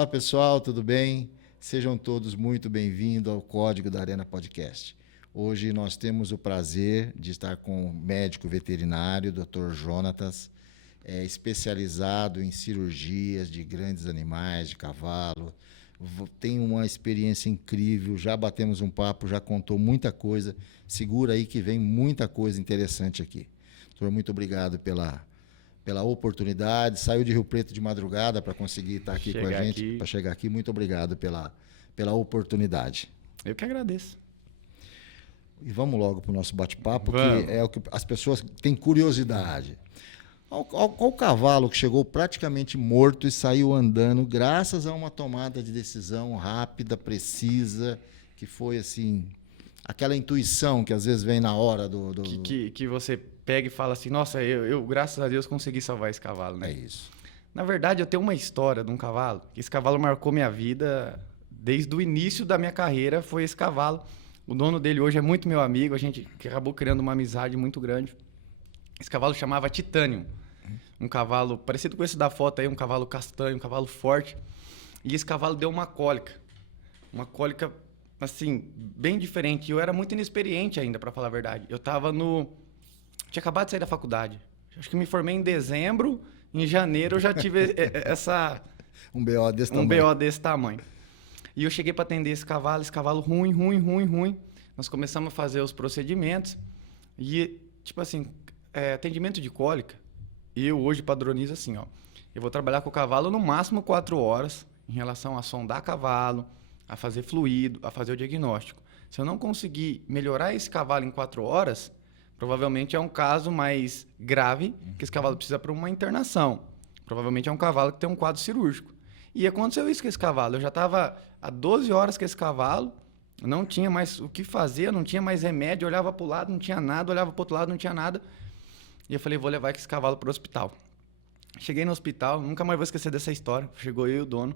Olá pessoal, tudo bem? Sejam todos muito bem-vindos ao Código da Arena Podcast. Hoje nós temos o prazer de estar com o médico veterinário, Dr. Jonatas, especializado em cirurgias de grandes animais, de cavalo. Tem uma experiência incrível, já batemos um papo, já contou muita coisa. Segura aí que vem muita coisa interessante aqui. Doutor, muito obrigado pela oportunidade. Saiu de Rio Preto de madrugada para conseguir estar aqui com a gente, para chegar aqui. Muito obrigado pela oportunidade. Eu que agradeço. E vamos logo para o nosso bate-papo, que é o que as pessoas têm curiosidade. Qual cavalo que chegou praticamente morto e saiu andando graças a uma tomada de decisão rápida, precisa, que foi assim, aquela intuição que às vezes vem na hora do... Que você pega e fala assim, nossa, eu graças a Deus consegui salvar esse cavalo, né? É isso. Na verdade, eu tenho uma história de um cavalo, que esse cavalo marcou minha vida desde o início da minha carreira, foi esse cavalo. O dono dele hoje é muito meu amigo, a gente acabou criando uma amizade muito grande. Esse cavalo chamava Titanium. Um cavalo parecido com esse da foto aí, um cavalo castanho, um cavalo forte. E esse cavalo deu uma cólica. Uma cólica, assim, bem diferente. E eu era muito inexperiente ainda, para falar a verdade. Eu tinha acabado de sair da faculdade. Acho que me formei em dezembro, em janeiro eu já tive um BO desse tamanho. Um BO desse tamanho. E eu cheguei para atender esse cavalo ruim. Nós começamos a fazer os procedimentos. E, tipo assim, atendimento de cólica, eu hoje padronizo assim, ó. Eu vou trabalhar com o cavalo no máximo 4 horas em relação a sondar cavalo, a fazer fluido, a fazer o diagnóstico. Se eu não conseguir melhorar esse cavalo em 4 horas, provavelmente é um caso mais grave, que esse cavalo precisa para uma internação. Provavelmente é um cavalo que tem um quadro cirúrgico. E aconteceu isso com esse cavalo. Eu já estava há 12 horas com esse cavalo, não tinha mais o que fazer, não tinha mais remédio, eu olhava para o lado, não tinha nada, olhava para o outro lado, não tinha nada. E eu falei, vou levar esse cavalo para o hospital. Cheguei no hospital, nunca mais vou esquecer dessa história. Chegou eu e o dono.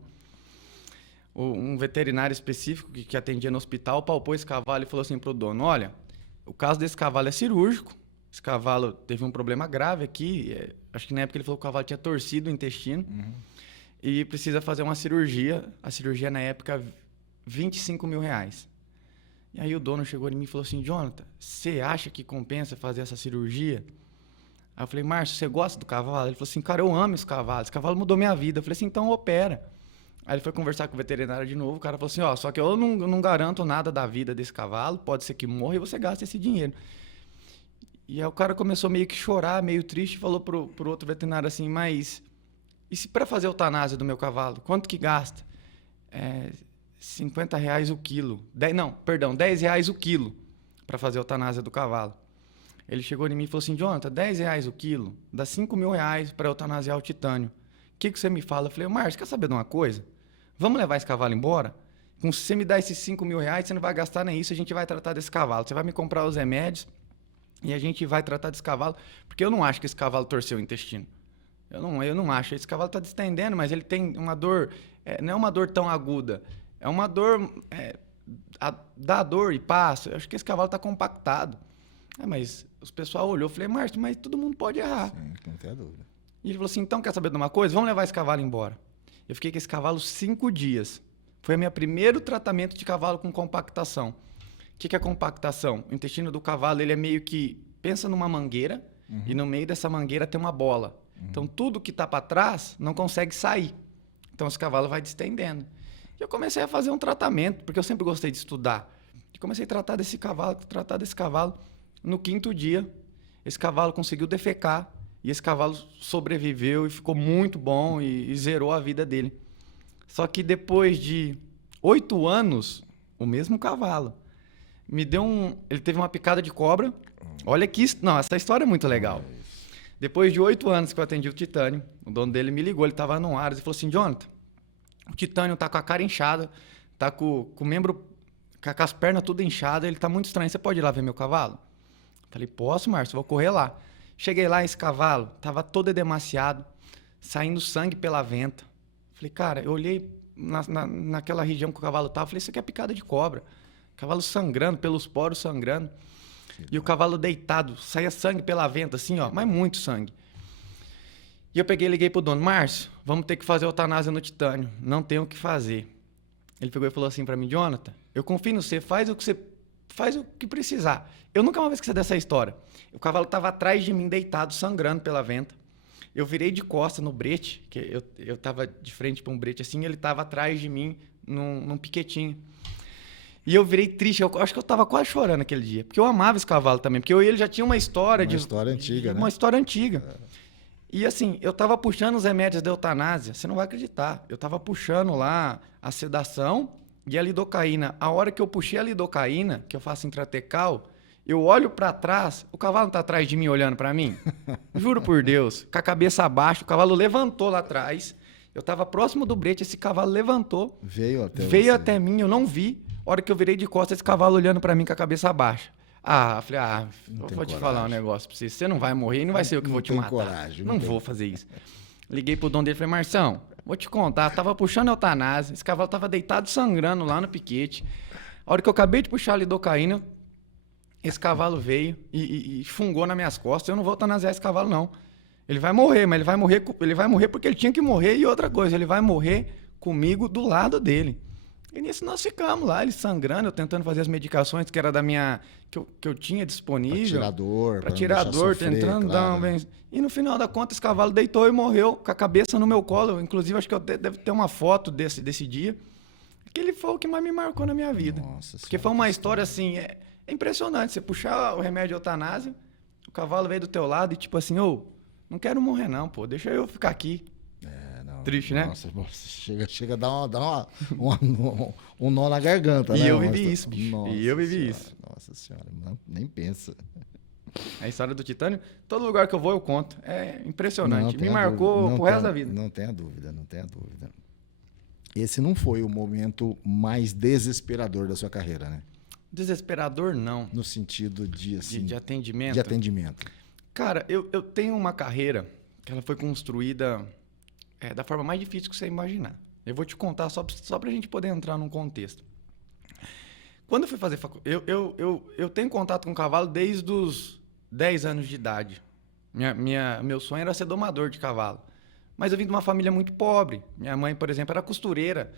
Um veterinário específico que atendia no hospital palpou esse cavalo e falou assim para o dono, olha, o caso desse cavalo é cirúrgico. Esse cavalo teve um problema grave aqui. Acho que na época ele falou que o cavalo tinha torcido o intestino. E precisa fazer uma cirurgia. A cirurgia, na época, R$25 mil. E aí o dono chegou em mim e falou assim, Jonathan, você acha que compensa fazer essa cirurgia? Aí eu falei, Márcio, você gosta do cavalo? Ele falou assim, cara, eu amo esse cavalo mudou minha vida. Eu falei assim, então opera. Aí ele foi conversar com o veterinário de novo, o cara falou assim, ó, só que eu não garanto nada da vida desse cavalo, pode ser que morra e você gasta esse dinheiro. E aí o cara começou meio que chorar, meio triste, e falou pro outro veterinário assim, mas e se para fazer a eutanásia do meu cavalo, quanto que gasta? R$50 o quilo. R$10 o quilo para fazer a eutanásia do cavalo. Ele chegou em mim e falou assim, Jonathan, R$10 o quilo, dá R$5 mil para eutanasiar o Titânio. O que você me fala? Eu falei, Márcio, quer saber de uma coisa? Vamos levar esse cavalo embora? Se você me dá esses R$5 mil, você não vai gastar nem isso, a gente vai tratar desse cavalo. Você vai me comprar os remédios e a gente vai tratar desse cavalo, porque eu não acho que esse cavalo torceu o intestino. Eu não acho. Esse cavalo está distendendo, mas ele tem uma dor, não é uma dor tão aguda, é uma dor, dá dor e passa. Eu acho que esse cavalo está compactado. Mas o pessoal olhou, eu falei, Márcio, mas todo mundo pode errar. Sim, não tem dúvida. E ele falou assim, então quer saber de uma coisa? Vamos levar esse cavalo embora. Eu fiquei com esse cavalo 5 dias. Foi o meu primeiro tratamento de cavalo com compactação. O que é compactação? O intestino do cavalo, ele é meio que, pensa numa mangueira, e no meio dessa mangueira tem uma bola. Então tudo que está para trás não consegue sair. Então esse cavalo vai distendendo. E eu comecei a fazer um tratamento, porque eu sempre gostei de estudar. E comecei a tratar desse cavalo. No 5º dia, esse cavalo conseguiu defecar e esse cavalo sobreviveu e ficou muito bom e zerou a vida dele. Só que depois de 8 anos, o mesmo cavalo ele teve uma picada de cobra. Olha que essa história é muito legal. Depois de 8 anos que eu atendi o Titânio, o dono dele me ligou, ele estava no ar e falou assim, Jonathan, o Titânio tá com a cara inchada, tá com o membro, com as pernas tudo inchadas, ele tá muito estranho, você pode ir lá ver meu cavalo? Falei, posso, Márcio, vou correr lá. Cheguei lá, esse cavalo tava todo edemaciado, saindo sangue pela venta. Falei, cara, eu olhei naquela região que o cavalo tava, falei, isso aqui é picada de cobra. Cavalo sangrando, pelos poros sangrando. E o cavalo deitado, saía sangue pela venta, assim, ó, mas muito sangue. E eu peguei e liguei pro dono, Márcio, vamos ter que fazer eutanásia no titânio, não tem o que fazer. Ele pegou e falou assim pra mim, Jonathan, eu confio no você, faz o que precisar. Eu nunca mais esqueci dessa história. O cavalo tava atrás de mim, deitado, sangrando pela venta. Eu virei de costa no brete, que eu tava de frente para um brete assim, e ele tava atrás de mim num piquetinho. E eu virei triste, eu acho que eu tava quase chorando aquele dia, porque eu amava esse cavalo também, porque eu e ele já tinha uma história Uma história antiga, né? Uma história antiga. E assim, eu tava puxando os remédios da eutanásia, você não vai acreditar. Eu tava puxando lá a sedação e a lidocaína. A hora que eu puxei a lidocaína, que eu faço intratecal, eu olho pra trás, o cavalo não tá atrás de mim olhando pra mim? Juro por Deus, com a cabeça abaixo, o cavalo levantou lá atrás. Eu tava próximo do brete, esse cavalo levantou. Veio até mim, eu não vi. A hora que eu virei de costas, esse cavalo olhando pra mim com a cabeça baixa. Eu falei, eu vou te falar um negócio pra você. Você não vai morrer e não vai ser eu que vou te matar. Não vou fazer isso. Liguei pro dono dele e falei, Marção, vou te contar, tava puxando eutanásia, esse cavalo tava deitado sangrando lá no piquete. A hora que eu acabei de puxar a lidocaína, esse cavalo veio e fungou nas minhas costas. Eu não vou eutanasiar esse cavalo, não. Ele vai morrer, mas ele vai morrer porque ele tinha que morrer. E outra coisa, ele vai morrer comigo do lado dele. E nisso nós ficamos lá, ele sangrando, eu tentando fazer as medicações que era da minha que eu tinha disponível. Para tirar dor, tentando dar um... E no final da conta, esse cavalo deitou e morreu com a cabeça no meu colo. Inclusive, acho que eu deve ter uma foto desse dia. Aquele foi o que mais me marcou na minha vida. Nossa, porque foi uma história assim... É impressionante, você puxar o remédio eutanásia, o cavalo veio do teu lado e tipo assim, não quero morrer não, pô, deixa eu ficar aqui. Triste, né? Nossa, chega a dar um nó na garganta, né? E eu vivi isso, bicho. Isso. Nossa senhora, nem pensa. A história do titânio, todo lugar que eu vou eu conto. É impressionante. Me marcou pro resto da vida. Não tenha dúvida. Esse não foi o momento mais desesperador da sua carreira, né? Desesperador, não. No sentido de, assim... De atendimento? De atendimento. Cara, eu tenho uma carreira que ela foi construída da forma mais difícil que você imaginar. Eu vou te contar só pra gente poder entrar num contexto. Quando eu fui fazer faculdade... Eu tenho contato com o cavalo desde os 10 anos de idade. Meu sonho era ser domador de cavalo. Mas eu vim de uma família muito pobre. Minha mãe, por exemplo, era costureira.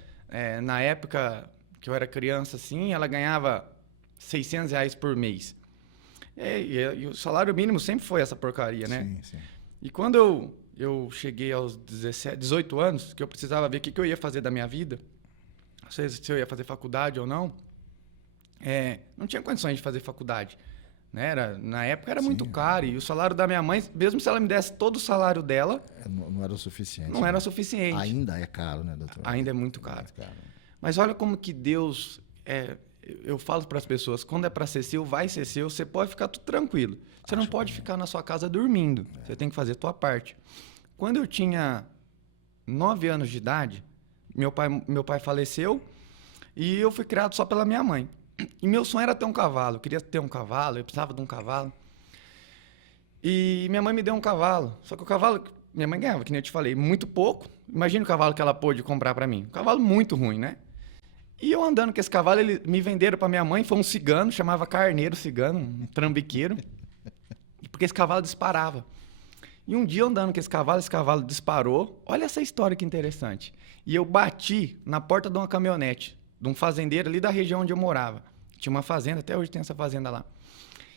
Na época que eu era criança, assim, ela ganhava R$600 por mês. E o salário mínimo sempre foi essa porcaria, né? Sim. E quando eu cheguei aos 18 anos, que eu precisava ver o que eu ia fazer da minha vida, se eu ia fazer faculdade ou não, não tinha condições de fazer faculdade. Né? Na época era muito caro. E o salário da minha mãe, mesmo se ela me desse todo o salário dela... Não era o suficiente. Não era o suficiente. Ainda é caro, né, doutor? Ainda é muito caro. Mas olha como que Deus... Eu falo para as pessoas, quando é para ser seu, vai ser seu, você pode ficar tudo tranquilo. Você não pode ficar na sua casa dormindo. Você tem que fazer a tua parte. Quando eu tinha 9 anos de idade, meu pai faleceu e eu fui criado só pela minha mãe. E meu sonho era ter um cavalo. Eu queria ter um cavalo, eu precisava de um cavalo. E minha mãe me deu um cavalo. Só que o cavalo, minha mãe ganhava, que nem eu te falei, muito pouco. Imagina o cavalo que ela pôde comprar para mim. Um cavalo muito ruim, né? E eu andando com esse cavalo, eles me venderam para minha mãe, foi um cigano, chamava Carneiro Cigano, um trambiqueiro. Porque esse cavalo disparava. E um dia andando com esse cavalo disparou. Olha essa história que interessante. E eu bati na porta de uma caminhonete, de um fazendeiro ali da região onde eu morava. Tinha uma fazenda, até hoje tem essa fazenda lá.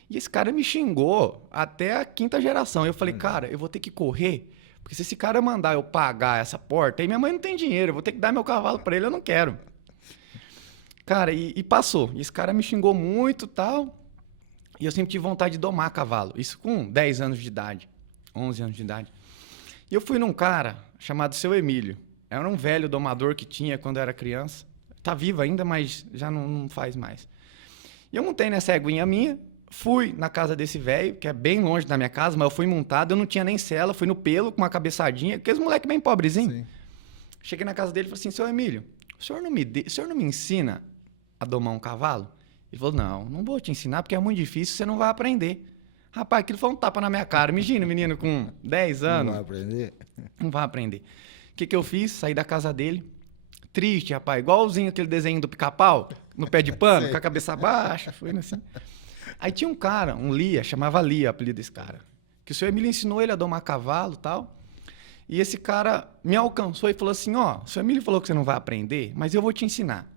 E esse cara me xingou até a 5ª geração. Eu falei, cara, eu vou ter que correr, porque se esse cara mandar eu pagar essa porta, aí minha mãe não tem dinheiro, eu vou ter que dar meu cavalo para ele, eu não quero. Cara, e passou. E esse cara me xingou muito e tal. E eu sempre tive vontade de domar cavalo. Isso com 10 anos de idade, 11 anos de idade. E eu fui num cara chamado Seu Emílio. Era um velho domador que tinha quando eu era criança. Tá vivo ainda, mas já não faz mais. E eu montei nessa eguinha minha, fui na casa desse velho, que é bem longe da minha casa, mas eu fui montado, eu não tinha nem sela, fui no pelo, com uma cabeçadinha, aqueles moleque bem pobrezinho. Sim. Cheguei na casa dele e falei assim, Seu Emílio, o senhor não me ensina a domar um cavalo? Ele falou, não vou te ensinar, porque é muito difícil, você não vai aprender. Rapaz, aquilo foi um tapa na minha cara. Imagina, menino com 10 anos. Não vai aprender? Não vai aprender. O que eu fiz? Saí da casa dele, triste, rapaz, igualzinho aquele desenho do pica-pau, no pé de pano, com a cabeça baixa, foi assim. Aí tinha um cara, um Lia, chamava Lia, o apelido desse cara, que o seu Emílio ensinou ele a domar cavalo e tal. E esse cara me alcançou e falou assim, ó, seu Emílio falou que você não vai aprender, mas eu vou te ensinar.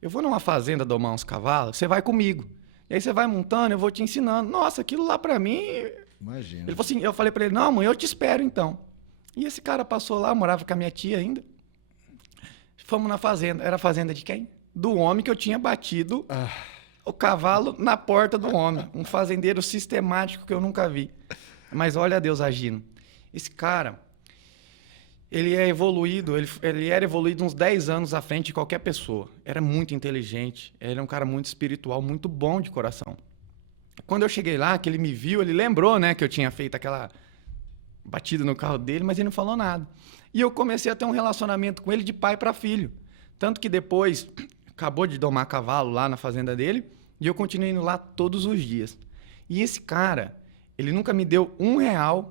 Eu vou numa fazenda domar uns cavalos, você vai comigo. E aí você vai montando, eu vou te ensinando. Nossa, aquilo lá pra mim... Imagina. Ele falou assim, eu falei pra ele, não, mãe, eu te espero então. E esse cara passou lá, morava com a minha tia ainda. Fomos na fazenda. Era a fazenda de quem? Do homem que eu tinha batido o cavalo na porta do homem. Um fazendeiro sistemático que eu nunca vi. Mas olha Deus agindo. Esse cara, ele é evoluído, ele era evoluído uns 10 anos à frente de qualquer pessoa. Era muito inteligente, ele é um cara muito espiritual, muito bom de coração. Quando eu cheguei lá, que ele me viu, ele lembrou, né, que eu tinha feito aquela batida no carro dele, mas ele não falou nada. E eu comecei a ter um relacionamento com ele de pai para filho. Tanto que depois, acabou de domar cavalo lá na fazenda dele, e eu continuei indo lá todos os dias. E esse cara, ele nunca me deu R$1,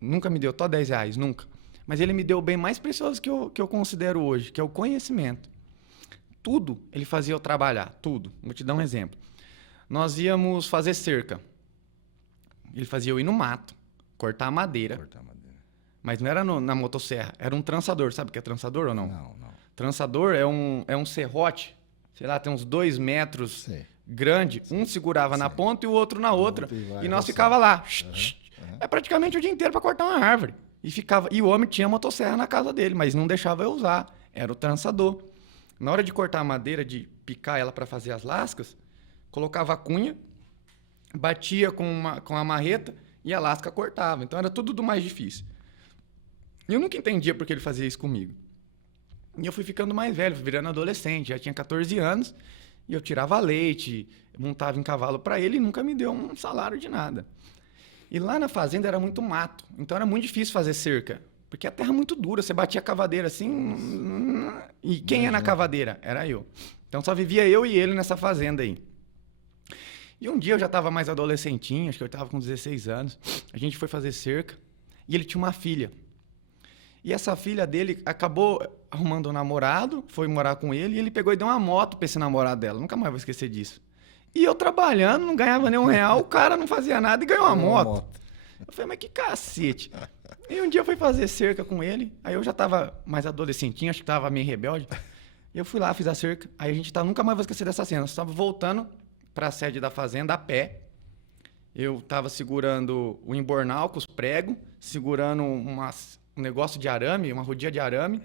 nunca me deu só R$10, nunca. Mas ele me deu o bem mais precioso que eu considero hoje, que é o conhecimento. Tudo ele fazia eu trabalhar, tudo. Vou te dar um exemplo. Nós íamos fazer cerca. Ele fazia eu ir no mato, cortar a madeira. Mas não era na motosserra, era um trançador. Sabe o que é trançador ou não? Não. Trançador é um serrote, sei lá, tem uns 2 metros grande. Um segurava na ponta e o outro na outra. E nós ficava lá. É praticamente o dia inteiro para cortar uma árvore. E o homem tinha motosserra na casa dele, mas não deixava eu usar. Era o trançador. Na hora de cortar a madeira, de picar ela para fazer as lascas, colocava a cunha, batia com a marreta e a lasca cortava. Então era tudo do mais difícil. E eu nunca entendia por que ele fazia isso comigo. E eu fui ficando mais velho, fui virando adolescente, já tinha 14 anos, e eu tirava leite, montava em cavalo para ele e nunca me deu um salário de nada. E lá na fazenda era muito mato, então era muito difícil fazer cerca, porque a terra é muito dura, você batia a cavadeira assim, e quem ia na cavadeira? Era eu. Então só vivia eu e ele nessa fazenda aí. E um dia eu já estava mais adolescentinho, acho que eu estava com 16 anos, a gente foi fazer cerca, e ele tinha uma filha. E essa filha dele acabou arrumando um namorado, foi morar com ele, e ele pegou e deu uma moto para esse namorado dela. Nunca mais vou esquecer disso. E eu trabalhando, não ganhava nem R$1, o cara não fazia nada e ganhou uma moto. Eu falei, mas que cacete. E um dia eu fui fazer cerca com ele, aí eu já estava mais adolescentinho, acho que estava meio rebelde. E eu fui lá, fiz a cerca, aí a gente nunca mais vou esquecer dessa cena. Eu estava voltando para a sede da fazenda a pé. Eu estava segurando o embornal com os pregos, segurando um negócio de arame, uma rodinha de arame,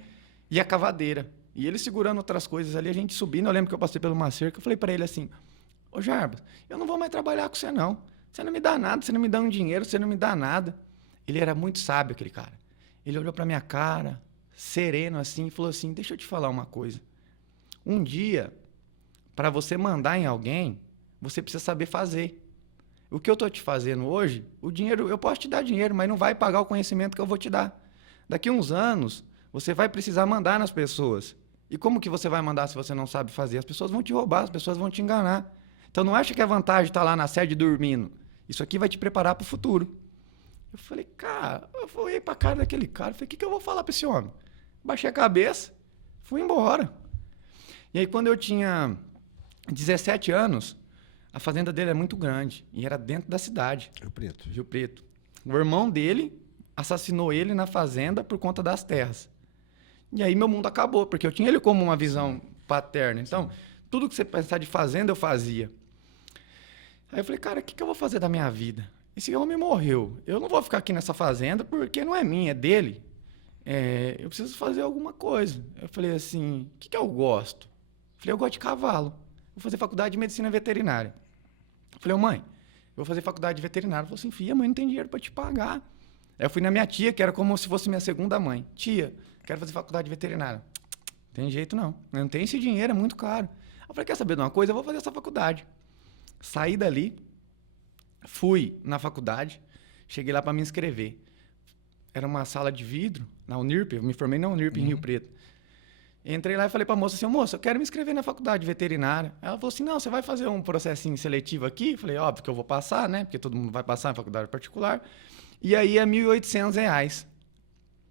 e a cavadeira. E ele segurando outras coisas ali, a gente subindo. Eu lembro que eu passei por uma cerca, eu falei para ele assim, ô Jarbas, eu não vou mais trabalhar com você não. Você não me dá nada, você não me dá um dinheiro, você não me dá nada. Ele era muito sábio, aquele cara. Ele olhou para minha cara, sereno assim, e falou assim, deixa eu te falar uma coisa. Um dia, para você mandar em alguém, você precisa saber fazer. O que eu estou te fazendo hoje, o dinheiro, eu posso te dar dinheiro, mas não vai pagar o conhecimento que eu vou te dar. Daqui a uns anos, você vai precisar mandar nas pessoas. E como que você vai mandar se você não sabe fazer? As pessoas vão te roubar, as pessoas vão te enganar. Então não acha que a vantagem está lá na sede dormindo. Isso aqui vai te preparar para o futuro. Eu falei, cara, eu olhei para a cara daquele cara, falei, o que eu vou falar para esse homem? Baixei a cabeça, fui embora. E aí quando eu tinha 17 anos, a fazenda dele é muito grande e era dentro da cidade. Rio Preto. O irmão dele assassinou ele na fazenda por conta das terras. E aí meu mundo acabou, porque eu tinha ele como uma visão paterna. Então, tudo que você pensar de fazenda, eu fazia. Aí eu falei, cara, o que eu vou fazer da minha vida? Esse homem morreu. Eu não vou ficar aqui nessa fazenda porque não é minha, é dele. Eu preciso fazer alguma coisa. Eu falei assim, o que eu gosto? Eu falei, eu gosto de cavalo. Vou fazer faculdade de medicina veterinária. Eu falei, mãe, eu vou fazer faculdade de veterinária. Ela falou assim, filha, mãe, não tem dinheiro para te pagar. Aí eu fui na minha tia, que era como se fosse minha segunda mãe. Tia, quero fazer faculdade de veterinária. Tem jeito não. Eu não tenho esse dinheiro, é muito caro. Eu falei, quer saber de uma coisa? Eu vou fazer essa faculdade. Saí dali, fui na faculdade, cheguei lá para me inscrever. Era uma sala de vidro, na Unirp, eu me formei na Unirp em Rio Preto. Entrei lá e falei para a moça assim, moça, eu quero me inscrever na faculdade de veterinária. Ela falou assim, não, você vai fazer um processinho seletivo aqui? Eu falei, óbvio que eu vou passar, né? Porque todo mundo vai passar em faculdade particular. E aí é R$1.800.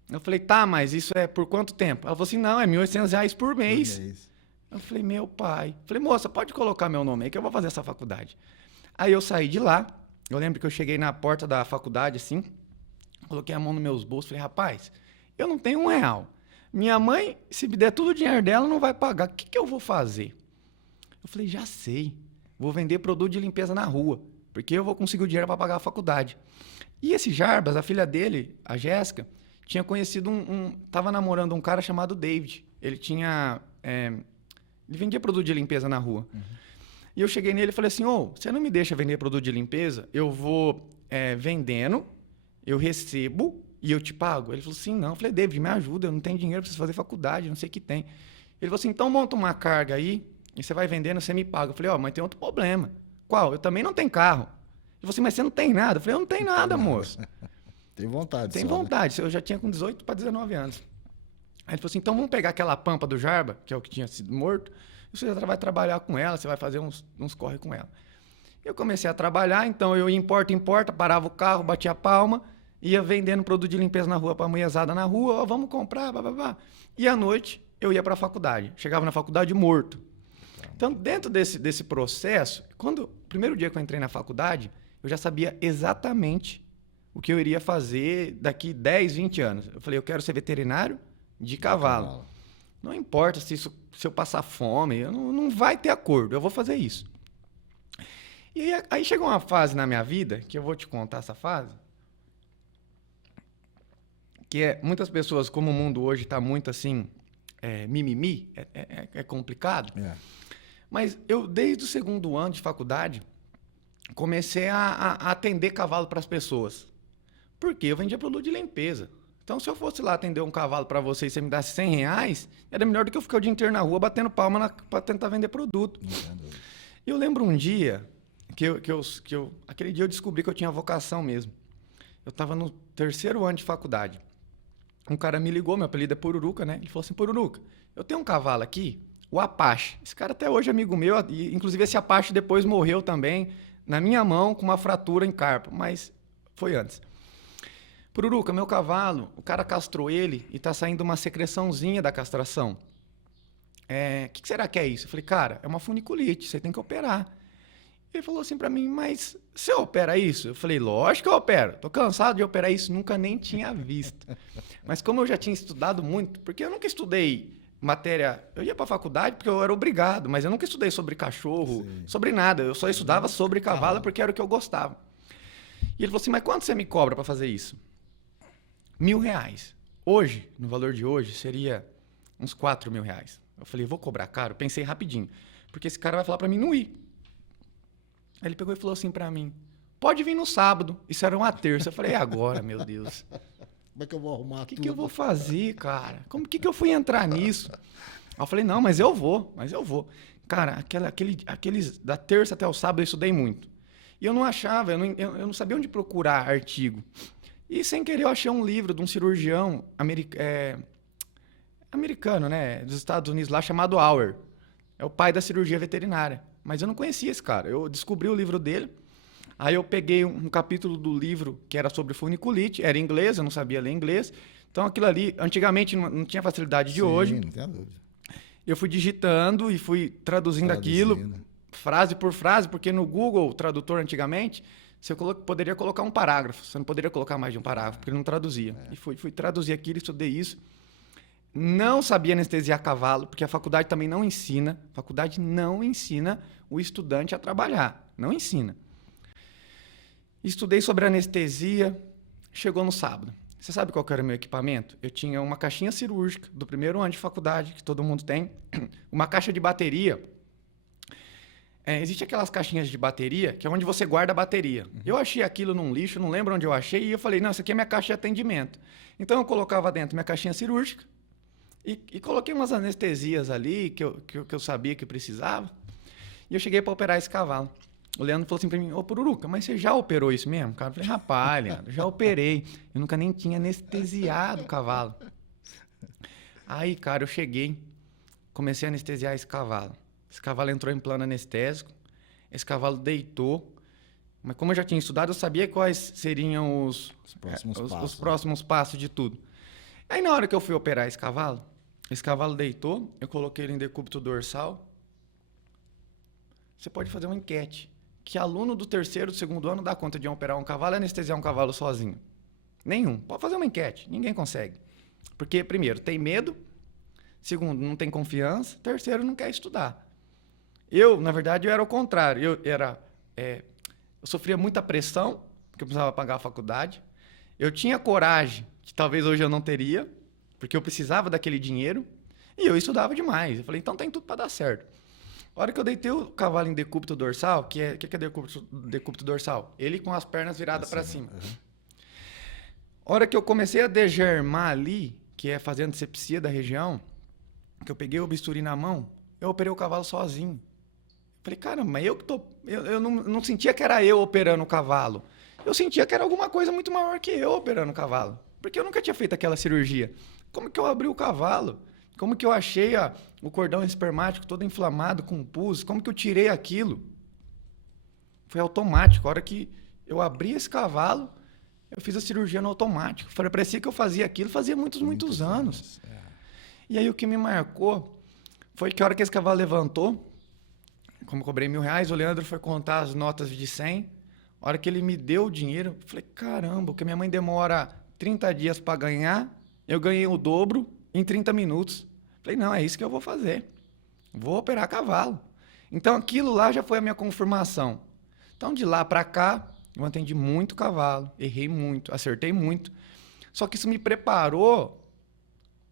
Eu falei, tá, mas isso é por quanto tempo? Ela falou assim, não, é R$1.800 por mês. Eu falei, meu pai. Eu falei, moça, pode colocar meu nome aí que eu vou fazer essa faculdade. Aí eu saí de lá, eu lembro que eu cheguei na porta da faculdade assim, coloquei a mão nos meus bolsos, falei, rapaz, Eu não tenho R$1. Minha mãe, se me der todo o dinheiro dela, não vai pagar. O que eu vou fazer? Eu falei, já sei. Vou vender produto de limpeza na rua, porque eu vou conseguir o dinheiro para pagar a faculdade. E esse Jarbas, a filha dele, a Jéssica, tinha conhecido tava namorando um cara chamado David. Ele tinha... ele vendia produto de limpeza na rua. Uhum. E eu cheguei nele e falei assim, você não me deixa vender produto de limpeza? Eu vou vendendo, eu recebo e eu te pago. Ele falou assim, não. Eu falei, David, me ajuda, eu não tenho dinheiro, preciso fazer faculdade, não sei o que tem. Ele falou assim, então monta uma carga aí e você vai vendendo, você me paga. Eu falei, mas tem outro problema. Qual? Eu também não tenho carro. Ele falou assim, mas você não tem nada. Eu falei, eu não tenho nada, moço. Tem vontade. Tem vontade. Né? Eu já tinha com 18 para 19 anos. Aí ele falou assim, então vamos pegar aquela pampa do Jarba, que é o que tinha sido morto, e você vai trabalhar com ela, você vai fazer uns corre com ela. Eu comecei a trabalhar, então eu ia em porta, parava o carro, batia a palma, ia vendendo produto de limpeza na rua para a mulherzada na rua, vamos comprar, blá. E à noite eu ia para a faculdade. Chegava na faculdade morto. Então, dentro desse processo, o primeiro dia que eu entrei na faculdade, eu já sabia exatamente o que eu iria fazer daqui 10, 20 anos. Eu falei, eu quero ser veterinário de cavalo. Não importa se eu passar fome, não vai ter acordo, eu vou fazer isso. E aí chegou uma fase na minha vida, que eu vou te contar essa fase, que muitas pessoas, como o mundo hoje está muito assim, mimimi, é complicado, mas eu, desde o segundo ano de faculdade, comecei a atender cavalo para as pessoas. Porque eu vendia produto de limpeza. Então, se eu fosse lá atender um cavalo para você e você me desse R$100, era melhor do que eu ficar o dia inteiro na rua batendo palma para tentar vender produto. E eu lembro um dia aquele dia eu descobri que eu tinha vocação mesmo. Eu estava no 3º ano de faculdade. Um cara me ligou, meu apelido é Pururuca, né? Ele falou assim, Pururuca, eu tenho um cavalo aqui, o Apache. Esse cara até hoje é amigo meu, e inclusive esse Apache depois morreu também, na minha mão, com uma fratura em carpo, mas foi antes. Pururuca, meu cavalo, o cara castrou ele e tá saindo uma secreçãozinha da castração. O que será que é isso? Eu falei, cara, é uma funiculite, você tem que operar. Ele falou assim pra mim, mas você opera isso? Eu falei, lógico que eu opero. Tô cansado de operar isso, nunca nem tinha visto. Mas como eu já tinha estudado muito, porque eu nunca estudei matéria... Eu ia pra faculdade porque eu era obrigado, mas eu nunca estudei sobre cachorro, sobre nada. Eu só estudava sobre cavalo porque era o que eu gostava. E ele falou assim, mas quanto você me cobra pra fazer isso? R$1.000. Hoje, no valor de hoje, seria uns R$4.000. Eu falei, vou cobrar caro? Pensei rapidinho, porque esse cara vai falar pra mim não ir. Aí ele pegou e falou assim pra mim, pode vir no sábado. Isso era uma terça. Eu falei, e agora, meu Deus? Como é que eu vou arrumar tudo? O que eu vou fazer, cara? Que eu fui entrar nisso? Aí eu falei, não, mas eu vou. Cara, aqueles da terça até o sábado eu estudei muito. E eu não achava, eu não sabia onde procurar artigo. E sem querer eu achei um livro de um cirurgião americano, né, dos Estados Unidos lá, chamado Auer. É o pai da cirurgia veterinária. Mas eu não conhecia esse cara. Eu descobri o livro dele. Aí eu peguei um capítulo do livro que era sobre funiculite. Era em inglês, eu não sabia ler inglês. Então aquilo ali, antigamente não tinha facilidade de hoje. Não tem dúvida. Eu fui digitando e fui traduzindo aquilo, frase por frase, porque no Google Tradutor antigamente, você poderia colocar um parágrafo. Você não poderia colocar mais de um parágrafo, porque ele não traduzia. E fui traduzir aquilo, estudei isso. Não sabia anestesiar cavalo, porque a faculdade também não ensina. A faculdade não ensina o estudante a trabalhar. Não ensina. Estudei sobre anestesia. Chegou no sábado. Você sabe qual que era o meu equipamento? Eu tinha uma caixinha cirúrgica do 1º ano de faculdade, que todo mundo tem. Uma caixa de bateria. Existe aquelas caixinhas de bateria, que é onde você guarda a bateria. Eu achei aquilo num lixo, não lembro onde eu achei, e eu falei, não, isso aqui é minha caixa de atendimento. Então eu colocava dentro minha caixinha cirúrgica, e coloquei umas anestesias ali que eu sabia que precisava. E eu cheguei para operar esse cavalo. O Leandro falou assim para mim, ô Pururuca, mas você já operou isso mesmo? Cara, eu falei, rapaz, Leandro, já operei. Eu nunca nem tinha anestesiado o cavalo. Aí, cara, eu cheguei, comecei a anestesiar esse cavalo. Esse cavalo entrou em plano anestésico. Esse cavalo deitou. Mas como eu já tinha estudado, eu sabia quais seriam os próximos passos de tudo. Aí, na hora que eu fui operar esse cavalo deitou, eu coloquei ele em decúbito dorsal. Você pode fazer uma enquete. Que aluno do 3º, do 2º ano dá conta de operar um cavalo e anestesiar um cavalo sozinho? Nenhum. Pode fazer uma enquete. Ninguém consegue. Porque, primeiro, tem medo. Segundo, não tem confiança. Terceiro, não quer estudar. Eu, na verdade, eu era o contrário. Eu sofria muita pressão, porque eu precisava pagar a faculdade. Eu tinha coragem, que talvez hoje eu não teria, porque eu precisava daquele dinheiro. E eu estudava demais. Eu falei, então tem tudo para dar certo. A hora que eu deitei o cavalo em decúbito dorsal, que é decúbito dorsal? Ele com as pernas viradas para cima. A hora que eu comecei a degermar ali, que é fazer antisepsia da região, que eu peguei o bisturi na mão, eu operei o cavalo sozinho. Falei, caramba, mas eu não sentia que era eu operando o cavalo. Eu sentia que era alguma coisa muito maior que eu operando o cavalo. Porque eu nunca tinha feito aquela cirurgia. Como que eu abri o cavalo? Como que eu achei o cordão espermático todo inflamado com pus? Como que eu tirei aquilo? Foi automático. A hora que eu abri esse cavalo, eu fiz a cirurgia no automático. Parecia que eu fazia aquilo fazia muitos anos. E aí o que me marcou foi que a hora que esse cavalo levantou, como eu cobrei R$1.000, o Leandro foi contar as notas de 100. A hora que ele me deu o dinheiro, eu falei, caramba, o que minha mãe demora 30 dias para ganhar, eu ganhei o dobro em 30 minutos. Falei, não, é isso que eu vou fazer. Vou operar cavalo. Então, aquilo lá já foi a minha confirmação. Então, de lá para cá, eu atendi muito cavalo, errei muito, acertei muito. Só que isso me preparou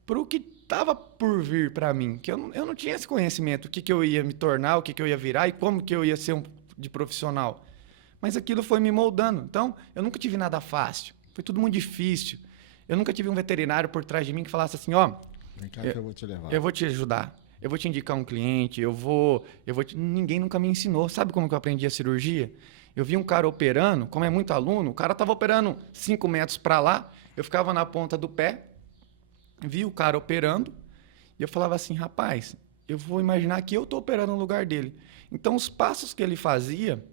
para o que estava por vir para mim, que eu não tinha esse conhecimento, o que eu ia me tornar, o que eu ia virar e como que eu ia ser de profissional. Mas aquilo foi me moldando. Então, eu nunca tive nada fácil. Foi tudo muito difícil. Eu nunca tive um veterinário por trás de mim que falasse assim, ó, vem cá que eu vou te levar. Eu vou te ajudar. Eu vou te indicar um cliente, Ninguém nunca me ensinou. Sabe como que eu aprendi a cirurgia? Eu vi um cara operando, como é muito aluno, o cara estava operando 5 metros para lá, eu ficava na ponta do pé, vi o cara operando, e eu falava assim, rapaz, eu vou imaginar que eu estou operando no lugar dele. Então, os passos que ele fazia,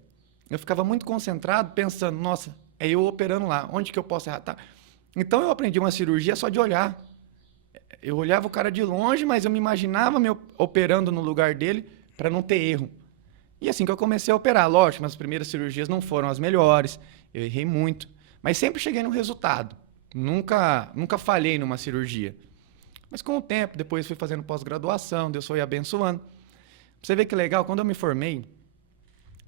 eu ficava muito concentrado, pensando, nossa, é eu operando lá, onde que eu posso errar? Tá. Então, eu aprendi uma cirurgia só de olhar. Eu olhava o cara de longe, mas eu me imaginava me operando no lugar dele para não ter erro. E assim que eu comecei a operar, lógico, as primeiras cirurgias não foram as melhores, eu errei muito, mas sempre cheguei no resultado. Nunca falhei numa cirurgia. Mas com o tempo, depois fui fazendo pós-graduação, Deus foi abençoando. Pra você ver que legal, quando eu me formei,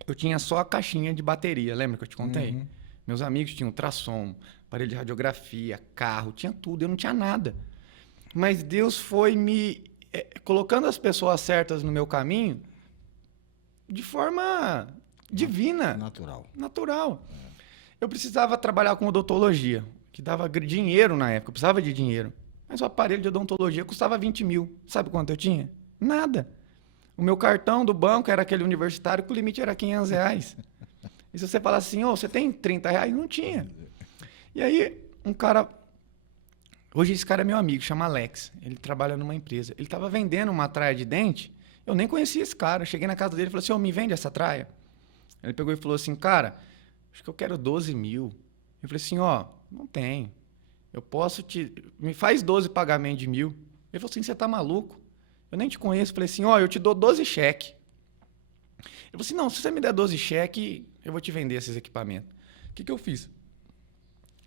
eu tinha só a caixinha de bateria, lembra que eu te contei? Uhum. Meus amigos tinham ultrassom, aparelho de radiografia, carro, tinha tudo, eu não tinha nada. Mas Deus foi me colocando as pessoas certas no meu caminho de forma divina. Natural. Eu precisava trabalhar com odontologia, que dava dinheiro na época, eu precisava de dinheiro. Mas o aparelho de odontologia custava 20 mil. Sabe quanto eu tinha? Nada. O meu cartão do banco era aquele universitário que o limite era R$500. E se você falar assim, você tem R$30? Não tinha. E aí, um cara... Hoje esse cara é meu amigo, chama Alex. Ele trabalha numa empresa. Ele estava vendendo uma traia de dente. Eu nem conhecia esse cara. Eu cheguei na casa dele e falei assim, me vende essa traia. Ele pegou e falou assim, cara, acho que eu quero 12 mil. Eu falei assim, não tem. Eu posso me faz 12 pagamentos de 1.000. Ele falou assim, você tá maluco? Eu nem te conheço. Eu falei assim, eu te dou 12 cheques. Ele falou assim, não, se você me der 12 cheques, eu vou te vender esses equipamentos. O que eu fiz?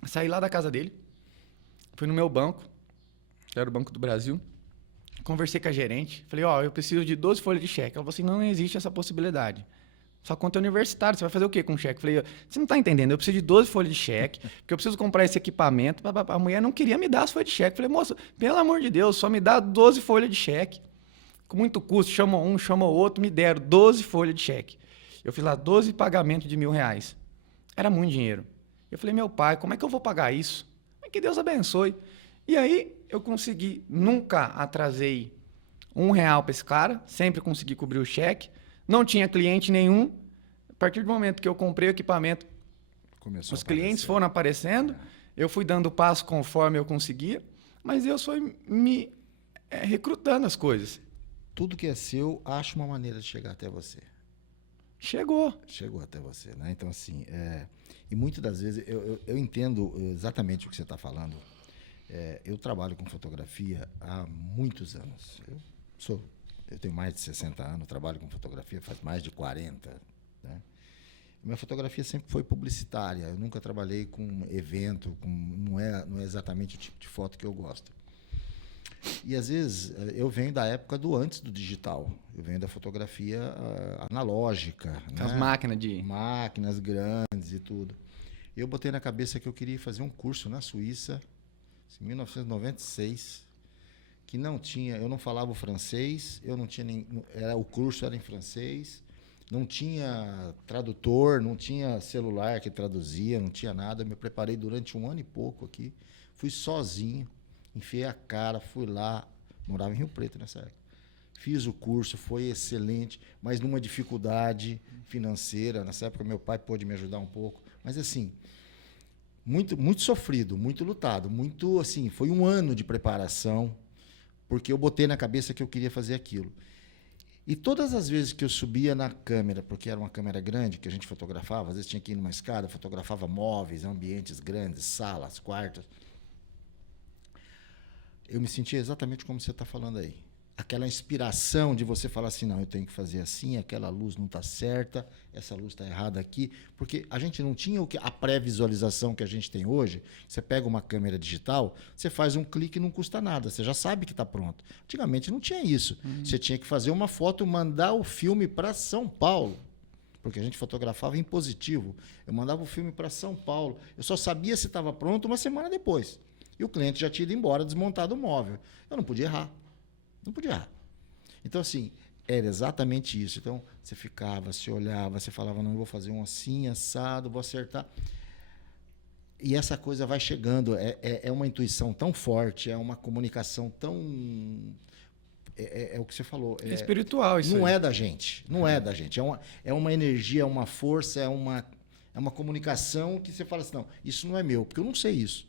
Eu saí lá da casa dele. Fui no meu banco, que era o Banco do Brasil, conversei com a gerente, falei, eu preciso de 12 folhas de cheque. Ela falou assim, não existe essa possibilidade. Sua conta é universitária, você vai fazer o quê com o cheque? Falei, você não está entendendo, eu preciso de 12 folhas de cheque, porque eu preciso comprar esse equipamento. A mulher não queria me dar as folhas de cheque. Falei, moça, pelo amor de Deus, só me dá 12 folhas de cheque. Com muito custo, chamou um, chamou outro, me deram 12 folhas de cheque. Eu fiz lá 12 pagamentos de R$1.000. Era muito dinheiro. Eu falei, meu pai, como é que eu vou pagar isso? Que Deus abençoe. E aí eu consegui, nunca atrasei R$1 para esse cara, sempre consegui cobrir o cheque, não tinha cliente nenhum. A partir do momento que eu comprei o equipamento, os clientes foram aparecendo, eu fui dando passo conforme eu conseguia, mas Deus foi me recrutando as coisas. Tudo que é seu, acha uma maneira de chegar até você. Chegou até você, né? Então, assim, e muitas das vezes eu entendo exatamente o que você está falando. Eu trabalho com fotografia há muitos anos. Eu tenho mais de 60 anos, trabalho com fotografia faz mais de 40. Né? Minha fotografia sempre foi publicitária. Eu nunca trabalhei com evento, não é exatamente o tipo de foto que eu gosto. E às vezes eu venho da época do antes do digital. Eu venho da fotografia analógica. As né? máquinas de... Máquinas grandes e tudo. Eu botei na cabeça que eu queria fazer um curso na Suíça, em 1996, que não tinha, eu não falava o francês, eu não tinha nem, o curso era em francês, não tinha tradutor, não tinha celular que traduzia, não tinha nada. Eu me preparei durante 1 ano e pouco aqui, fui sozinho, enfiei a cara, fui lá, morava em Rio Preto nessa época. Fiz o curso, foi excelente, mas numa dificuldade financeira. Nessa época meu pai pôde me ajudar um pouco, mas assim, muito sofrido, muito lutado, muito assim, foi 1 ano de preparação, porque eu botei na cabeça que eu queria fazer aquilo. E todas as vezes que eu subia na câmera, porque era uma câmera grande que a gente fotografava, às vezes tinha que ir numa escada, fotografava móveis, ambientes grandes, salas, quartos, eu me sentia exatamente como você está falando aí. Aquela inspiração de você falar assim, não, eu tenho que fazer assim, aquela luz não está certa, essa luz está errada aqui, porque a gente não tinha a pré-visualização que a gente tem hoje. Você pega uma câmera digital, você faz um clique e não custa nada, você já sabe que está pronto. Antigamente não tinha isso. Você tinha que fazer uma foto, mandar o filme para São Paulo, porque a gente fotografava em positivo. Eu mandava o filme para São Paulo, eu só sabia se estava pronto 1 semana depois. E o cliente já tinha ido embora, desmontado o móvel. Eu não podia errar. Não podia errar. Então, assim, era exatamente isso. Então, você ficava, você olhava, você falava, não, eu vou fazer um assim, assado, vou acertar. E essa coisa vai chegando. É uma intuição tão forte, é uma comunicação tão... É o que você falou. É espiritual isso não aí. É da gente. Não é da gente. É uma energia, é uma força, é uma comunicação que você fala assim, não, isso não é meu, porque eu não sei isso.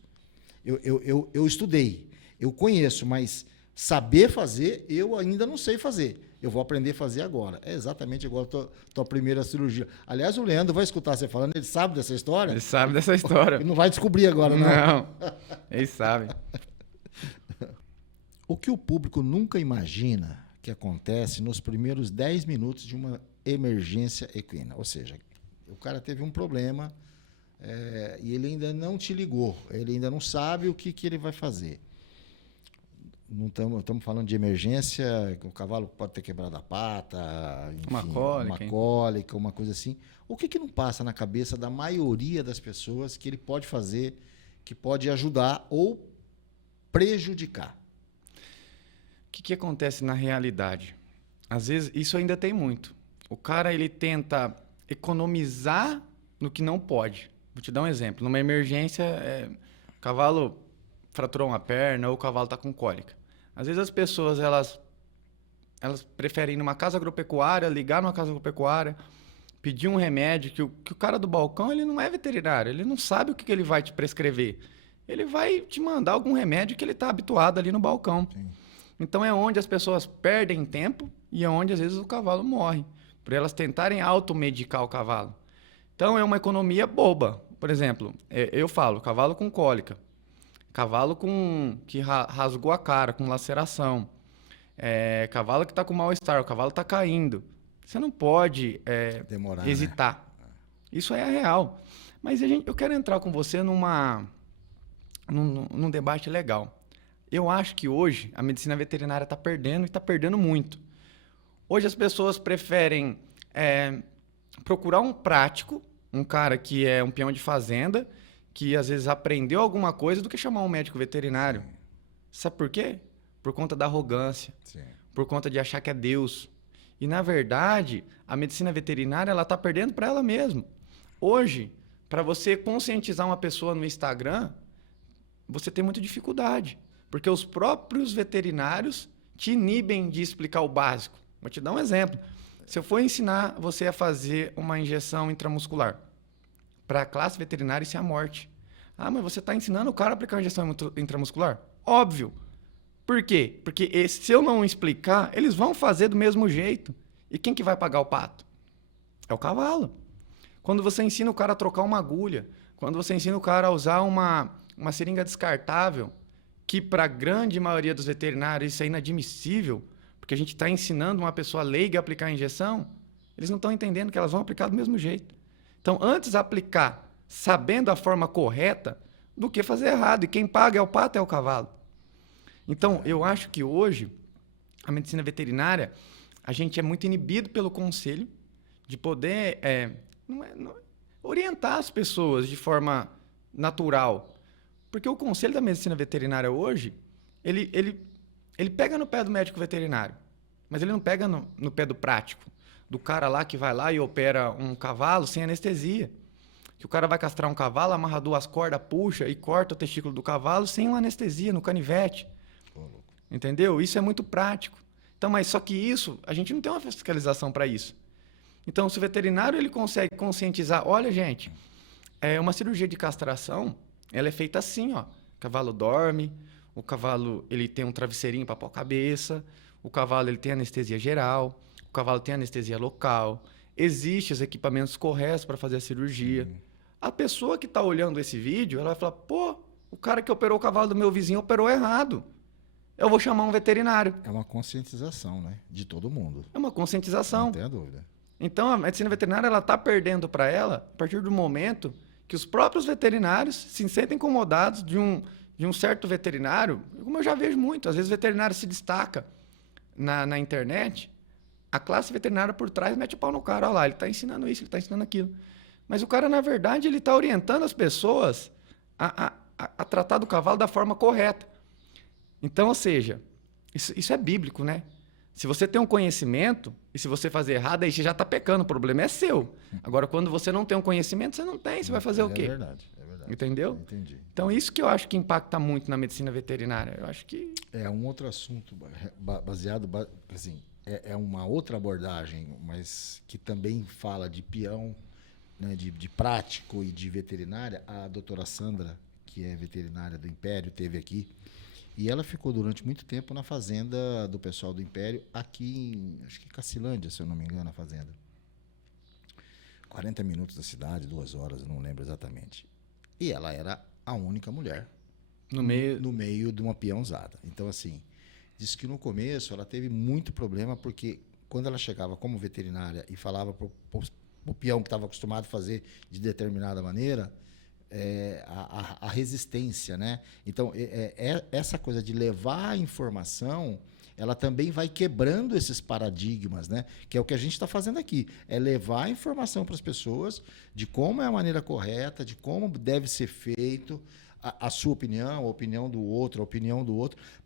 Eu estudei, eu conheço, mas... saber fazer, eu ainda não sei fazer. Eu vou aprender a fazer agora. É exatamente igual a tua primeira cirurgia. Aliás, o Leandro vai escutar você falando, ele sabe dessa história? Ele sabe dessa história. Ele não vai descobrir agora, não. Não, ele sabe. O que o público nunca imagina que acontece nos primeiros 10 minutos de uma emergência equina. Ou seja, o cara teve um problema e ele ainda não te ligou. Ele ainda não sabe o que ele vai fazer. Não estamos falando de emergência, o cavalo pode ter quebrado a pata, enfim, uma cólica, uma coisa assim. O que não passa na cabeça da maioria das pessoas que ele pode fazer, que pode ajudar ou prejudicar? O que acontece na realidade? Às vezes, isso ainda tem muito. O cara ele tenta economizar no que não pode. Vou te dar um exemplo. Numa emergência, o cavalo fraturou uma perna ou o cavalo está com cólica. Às vezes as pessoas elas preferem ir numa casa agropecuária, ligar numa casa agropecuária, pedir um remédio que o cara do balcão ele não é veterinário, ele não sabe o que ele vai te prescrever. Ele vai te mandar algum remédio que ele está habituado ali no balcão. Sim. Então é onde as pessoas perdem tempo e é onde às vezes o cavalo morre, por elas tentarem automedicar o cavalo. Então é uma economia boba. Por exemplo, eu falo, cavalo com cólica. Cavalo que rasgou a cara, com laceração. Cavalo que está com mal-estar, o cavalo está caindo. Você não pode hesitar. Né? Isso é real. Mas eu quero entrar com você num debate legal. Eu acho que hoje a medicina veterinária está perdendo e está perdendo muito. Hoje as pessoas preferem procurar um prático, um cara que é um peão de fazenda, que às vezes aprendeu alguma coisa, do que chamar um médico veterinário. Sim. Sabe por quê? Por conta da arrogância. Sim. Por conta de achar que é Deus. E, na verdade, a medicina veterinária ela está perdendo para ela mesma. Hoje, para você conscientizar uma pessoa no Instagram, você tem muita dificuldade. Porque os próprios veterinários te inibem de explicar o básico. Vou te dar um exemplo. Se eu for ensinar você a fazer uma injeção intramuscular, para a classe veterinária, isso é a morte. Ah, mas você está ensinando o cara a aplicar uma injeção intramuscular? Óbvio. Por quê? Porque se eu não explicar, eles vão fazer do mesmo jeito. E quem que vai pagar o pato? É o cavalo. Quando você ensina o cara a trocar uma agulha, quando você ensina o cara a usar uma seringa descartável, que para a grande maioria dos veterinários isso é inadmissível, porque a gente está ensinando uma pessoa leiga a aplicar a injeção, eles não estão entendendo que elas vão aplicar do mesmo jeito. Então, antes aplicar sabendo a forma correta do que fazer errado. E quem paga é o pato, é o cavalo. Então, eu acho que hoje, a medicina veterinária, a gente é muito inibido pelo conselho de poder orientar as pessoas de forma natural. Porque o conselho da medicina veterinária hoje, ele pega no pé do médico veterinário, mas ele não pega no pé do prático, do cara lá que vai lá e opera um cavalo sem anestesia. Que o cara vai castrar um cavalo, amarra 2 cordas, puxa e corta o testículo do cavalo sem uma anestesia, no canivete. Entendeu? Isso é muito prático. Então, mas só que isso, a gente não tem uma fiscalização para isso. Então, se o veterinário ele consegue conscientizar, olha, gente, uma cirurgia de castração, ela é feita assim, ó. O cavalo dorme, o cavalo ele tem um travesseirinho para pôr a cabeça, o cavalo ele tem anestesia geral, o cavalo tem anestesia local, existem os equipamentos corretos para fazer a cirurgia. A pessoa que está olhando esse vídeo, ela vai falar, pô, o cara que operou o cavalo do meu vizinho operou errado. Eu vou chamar um veterinário. É uma conscientização, né? De todo mundo. É uma conscientização. Não tenha dúvida. Então, a medicina veterinária ela está perdendo para ela a partir do momento que os próprios veterinários se sentem incomodados de um certo veterinário, como eu já vejo muito. Às vezes o veterinário se destaca na internet, a classe veterinária por trás mete o pau no cara. Olha lá, ele está ensinando isso, ele está ensinando aquilo. Mas o cara, na verdade, ele está orientando as pessoas a tratar do cavalo da forma correta. Então, ou seja, isso é bíblico, né? Se você tem um conhecimento e se você fazer errado, aí você já está pecando, o problema é seu. Agora, quando você não tem um conhecimento, você não tem, você vai fazer o quê? É verdade. Entendeu? Entendi. Então, isso que eu acho que impacta muito na medicina veterinária. Eu acho que... É um outro assunto baseado, assim, é uma outra abordagem, mas que também fala de peão, né, de prático e de veterinária. A doutora Sandra, que é veterinária do Império, esteve aqui. E ela ficou durante muito tempo na fazenda do pessoal do Império, aqui em, acho que Cacilândia, se eu não me engano, a fazenda. 40 minutos da cidade, 2 horas, eu não lembro exatamente. E ela era a única mulher no meio de uma peãozada. Então, assim, diz que no começo ela teve muito problema, porque quando ela chegava como veterinária e falava para o peão que estava acostumado a fazer de determinada maneira, a resistência, né? Então, essa coisa de levar a informação, ela também vai quebrando esses paradigmas, né? Que é o que a gente está fazendo aqui, é levar a informação para as pessoas de como é a maneira correta, de como deve ser feito, a sua opinião, a opinião do outro,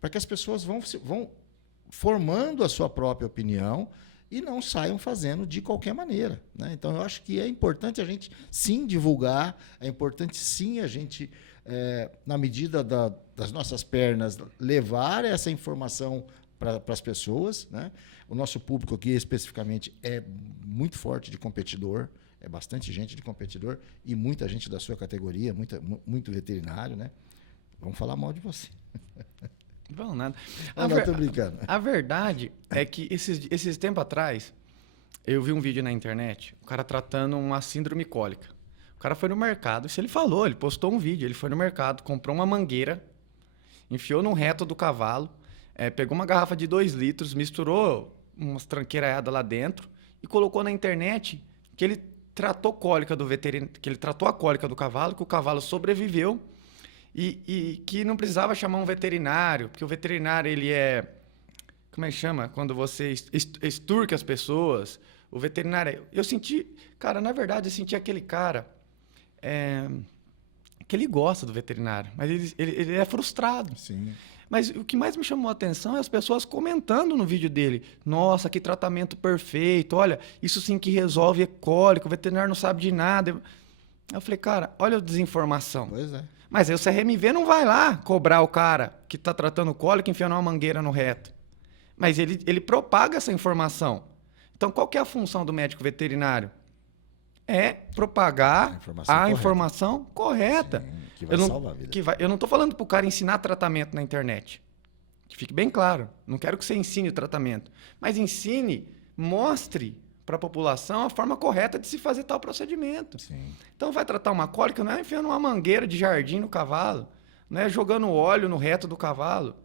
para que as pessoas vão formando a sua própria opinião e não saiam fazendo de qualquer maneira, né? Então, eu acho que é importante a gente, sim, divulgar, é importante, sim, a gente, na medida das nossas pernas, levar essa informação para as pessoas, né? O nosso público aqui, especificamente, é muito forte de competidor, é bastante gente de competidor e muita gente da sua categoria, muito veterinário, né? Vamos falar mal de você. Não, nada. Não, tô brincando. A verdade é que esses tempos atrás, eu vi um vídeo na internet, o cara tratando uma síndrome cólica. O cara foi no mercado, isso ele falou, ele postou um vídeo, ele foi no mercado, comprou uma mangueira, enfiou no reto do cavalo, pegou uma garrafa de 2 litros, misturou umas tranqueiradas lá dentro e colocou na internet que ele tratou cólica do veterinário, que ele tratou a cólica do cavalo, que o cavalo sobreviveu. E que não precisava chamar um veterinário, porque o veterinário, ele como é que chama? Quando você exturca as pessoas. O veterinário... Eu senti... Cara, na verdade, eu senti aquele cara... que ele gosta do veterinário, mas ele é frustrado. Sim. Mas o que mais me chamou a atenção é as pessoas comentando no vídeo dele. Nossa, que tratamento perfeito. Olha, isso sim que resolve cólica. O veterinário não sabe de nada. Eu falei, cara, olha a desinformação. Pois é. Mas aí o CRMV não vai lá cobrar o cara que está tratando cólica enfiando uma mangueira no reto. Mas ele propaga essa informação. Então, qual que é a função do médico veterinário? É propagar a informação correta. Sim, que vai salvar a vida. Eu não estou falando para o cara ensinar tratamento na internet. Que fique bem claro. Não quero que você ensine o tratamento. Mas ensine, mostre para a população a forma correta de se fazer tal procedimento. Sim. Então, vai tratar uma cólica, não é enfiando uma mangueira de jardim no cavalo, não é jogando óleo no reto do cavalo,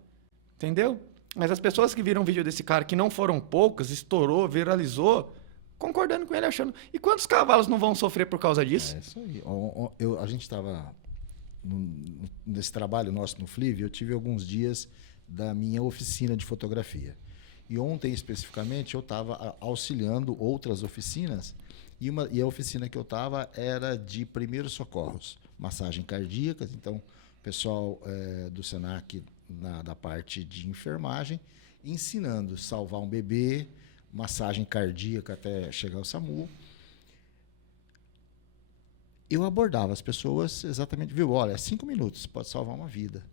entendeu? Mas as pessoas que viram o vídeo desse cara, que não foram poucas, estourou, viralizou, concordando com ele, achando... E quantos cavalos não vão sofrer por causa disso? É isso aí. A gente estava nesse trabalho nosso no Flívio, eu tive alguns dias da minha oficina de fotografia. E ontem, especificamente, eu estava auxiliando outras oficinas, e a oficina que eu estava era de primeiros socorros, massagem cardíaca. Então, o pessoal do Senac, da parte de enfermagem, ensinando a salvar um bebê, massagem cardíaca até chegar ao SAMU. Eu abordava as pessoas exatamente, viu? Olha, 5 minutos, pode salvar uma vida.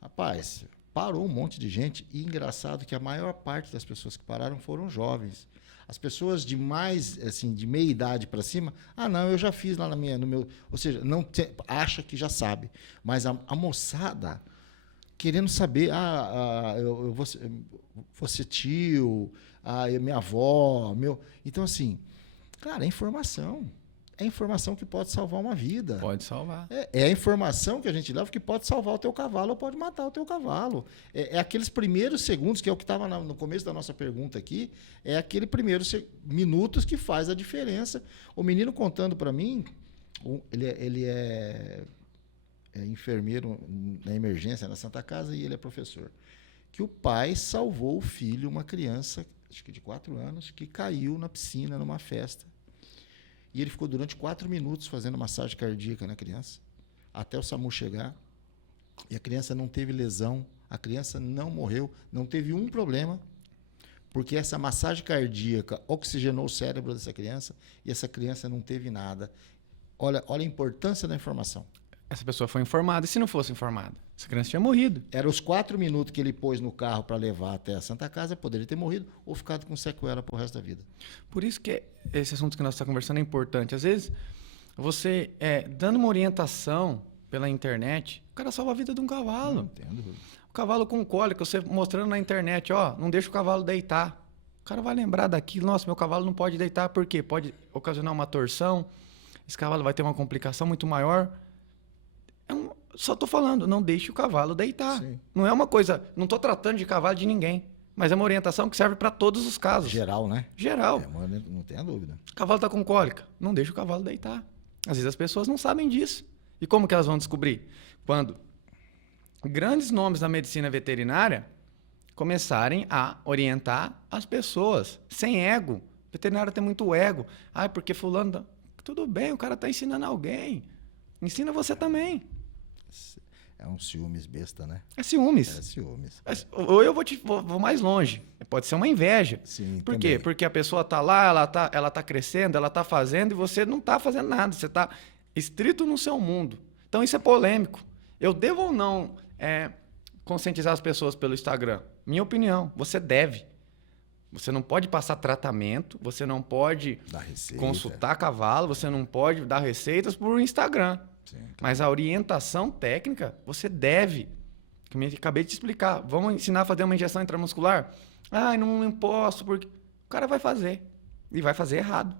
Rapaz, parou um monte de gente, e engraçado que a maior parte das pessoas que pararam foram jovens. As pessoas de mais, assim, de meia idade para cima, não, eu já fiz lá no meu, ou seja, acha que já sabe. Mas a moçada querendo saber, eu vou ser tio, minha avó, Então, assim, cara, é informação. É informação que pode salvar uma vida. Pode salvar. É a informação que a gente leva que pode salvar o teu cavalo ou pode matar o teu cavalo. É aqueles primeiros segundos, que é o que estava no começo da nossa pergunta aqui, é aquele primeiros minutos que faz a diferença. O menino contando para mim, ele é enfermeiro na emergência na Santa Casa, e ele é professor, que o pai salvou o filho, uma criança, acho que de 4 anos, que caiu na piscina numa festa. E ele ficou durante 4 minutos fazendo massagem cardíaca na criança, até o SAMU chegar. E a criança não teve lesão, a criança não morreu, não teve um problema, porque essa massagem cardíaca oxigenou o cérebro dessa criança, e essa criança não teve nada. Olha a importância da informação. Essa pessoa foi informada, e se não fosse informada? Essa criança tinha morrido. Era os 4 minutos que ele pôs no carro para levar até a Santa Casa, poderia ter morrido ou ficado com sequela pro resto da vida. Por isso que esse assunto que nós estamos conversando é importante. Às vezes, você dando uma orientação pela internet, o cara salva a vida de um cavalo. Não entendo. O cavalo com cólica, você mostrando na internet, não deixa o cavalo deitar. O cara vai lembrar daquilo, nossa, meu cavalo não pode deitar, por quê? Pode ocasionar uma torção, esse cavalo vai ter uma complicação muito maior. Só estou falando, não deixe o cavalo deitar. Sim. Não é uma coisa, não estou tratando de cavalo de ninguém, mas é uma orientação que serve para todos os casos. Geral, né? Geral. Não tenha dúvida. O cavalo está com cólica, não deixe o cavalo deitar. Às vezes as pessoas não sabem disso. E como que elas vão descobrir? Quando grandes nomes da medicina veterinária começarem a orientar as pessoas, sem ego. O veterinário tem muito ego. Porque fulano... Tudo bem, o cara está ensinando alguém. Ensina você também. É um ciúmes besta, né? É ciúmes. É ciúmes. Ou eu vou mais longe. Pode ser uma inveja. Sim, Por também. quê? Porque a pessoa está lá, ela tá crescendo, ela está fazendo, e você não está fazendo nada. Você está estrito no seu mundo. Então, isso é polêmico. Eu devo ou não conscientizar as pessoas pelo Instagram? Minha opinião, você deve. Você não pode passar tratamento, você não pode consultar cavalo, você não pode dar receitas por Instagram. Sim, claro. Mas a orientação técnica, você deve. Como eu acabei de explicar. Vamos ensinar a fazer uma injeção intramuscular? Não posso, porque... O cara vai fazer. E vai fazer errado.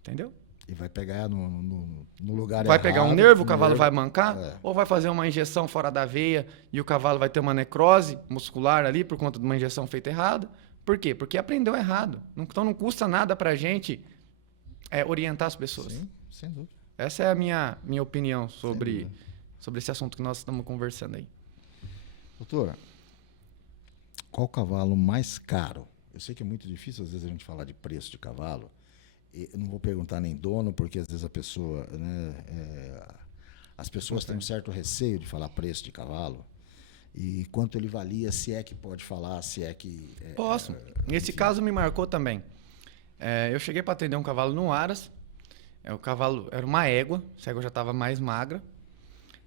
Entendeu? E vai pegar no lugar errado. Vai pegar um nervo, o cavalo vai mancar? Ou vai fazer uma injeção fora da veia e o cavalo vai ter uma necrose muscular ali por conta de uma injeção feita errada? Por quê? Porque aprendeu errado. Então não custa nada pra gente orientar as pessoas. Sim, sem dúvida. Essa é a minha opinião sobre esse assunto que nós estamos conversando aí. Doutora, qual cavalo mais caro? Eu sei que é muito difícil, às vezes, a gente falar de preço de cavalo. Eu não vou perguntar nem dono, porque às vezes a pessoa... as pessoas têm um certo receio de falar preço de cavalo. E quanto ele valia, se é que pode falar, se é que... Posso. Esse caso me marcou também. Eu cheguei para atender um cavalo no Aras. O cavalo era uma égua, essa égua já estava mais magra.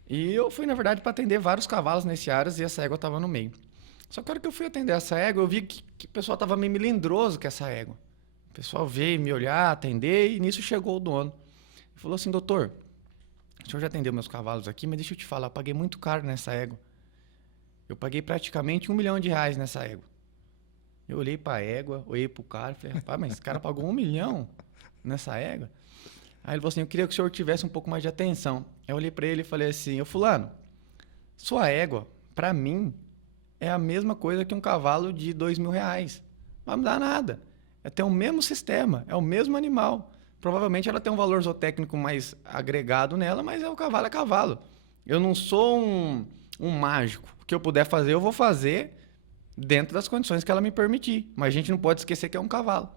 E eu fui, na verdade, para atender vários cavalos nesse Aras, e essa égua estava no meio. Só que a hora que eu fui atender essa égua, eu vi que o pessoal estava meio melindroso com essa égua. O pessoal veio me olhar, atender, e nisso chegou o dono. Ele falou assim: doutor, o senhor já atendeu meus cavalos aqui, mas deixa eu te falar, eu paguei muito caro nessa égua. Eu paguei praticamente R$1 milhão nessa égua. Eu olhei para a égua, olhei para o cara e falei: rapaz, mas esse cara pagou R$1 milhão nessa égua? Aí ele falou assim: eu queria que o senhor tivesse um pouco mais de atenção. Eu olhei para ele e falei assim: ô fulano, sua égua, para mim, é a mesma coisa que um cavalo de R$2.000. Não vai mudar nada. Tem o mesmo sistema, é o mesmo animal. Provavelmente ela tem um valor zootécnico mais agregado nela, mas o cavalo é cavalo. Eu não sou um mágico. O que eu puder fazer, eu vou fazer dentro das condições que ela me permitir. Mas a gente não pode esquecer que é um cavalo.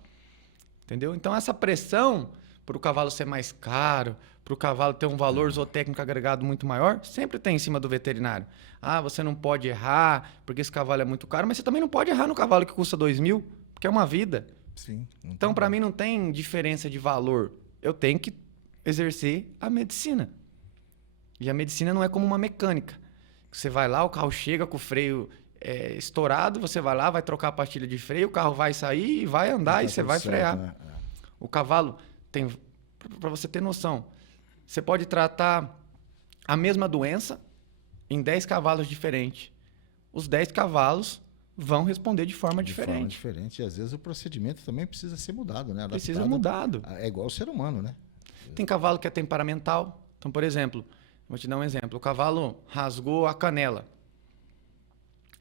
Entendeu? Então, essa pressão para o cavalo ser mais caro, para o cavalo ter um valor zootécnico agregado muito maior, sempre tem em cima do veterinário. Ah, você não pode errar, porque esse cavalo é muito caro, mas você também não pode errar no cavalo que custa 2.000, porque é uma vida. Sim. Então, para mim, não tem diferença de valor. Eu tenho que exercer a medicina. E a medicina não é como uma mecânica. Você vai lá, o carro chega com o freio estourado, você vai lá, vai trocar a pastilha de freio, o carro vai sair e vai andar e você vai frear. Né? O cavalo tem... Para você ter noção, você pode tratar a mesma doença em 10 cavalos diferentes. Os 10 cavalos vão responder de forma diferente. E às vezes o procedimento também precisa ser mudado, né? Precisa mudado. É igual o ser humano, né? Tem cavalo que é temperamental. Então, por exemplo, vou te dar um exemplo. O cavalo rasgou a canela.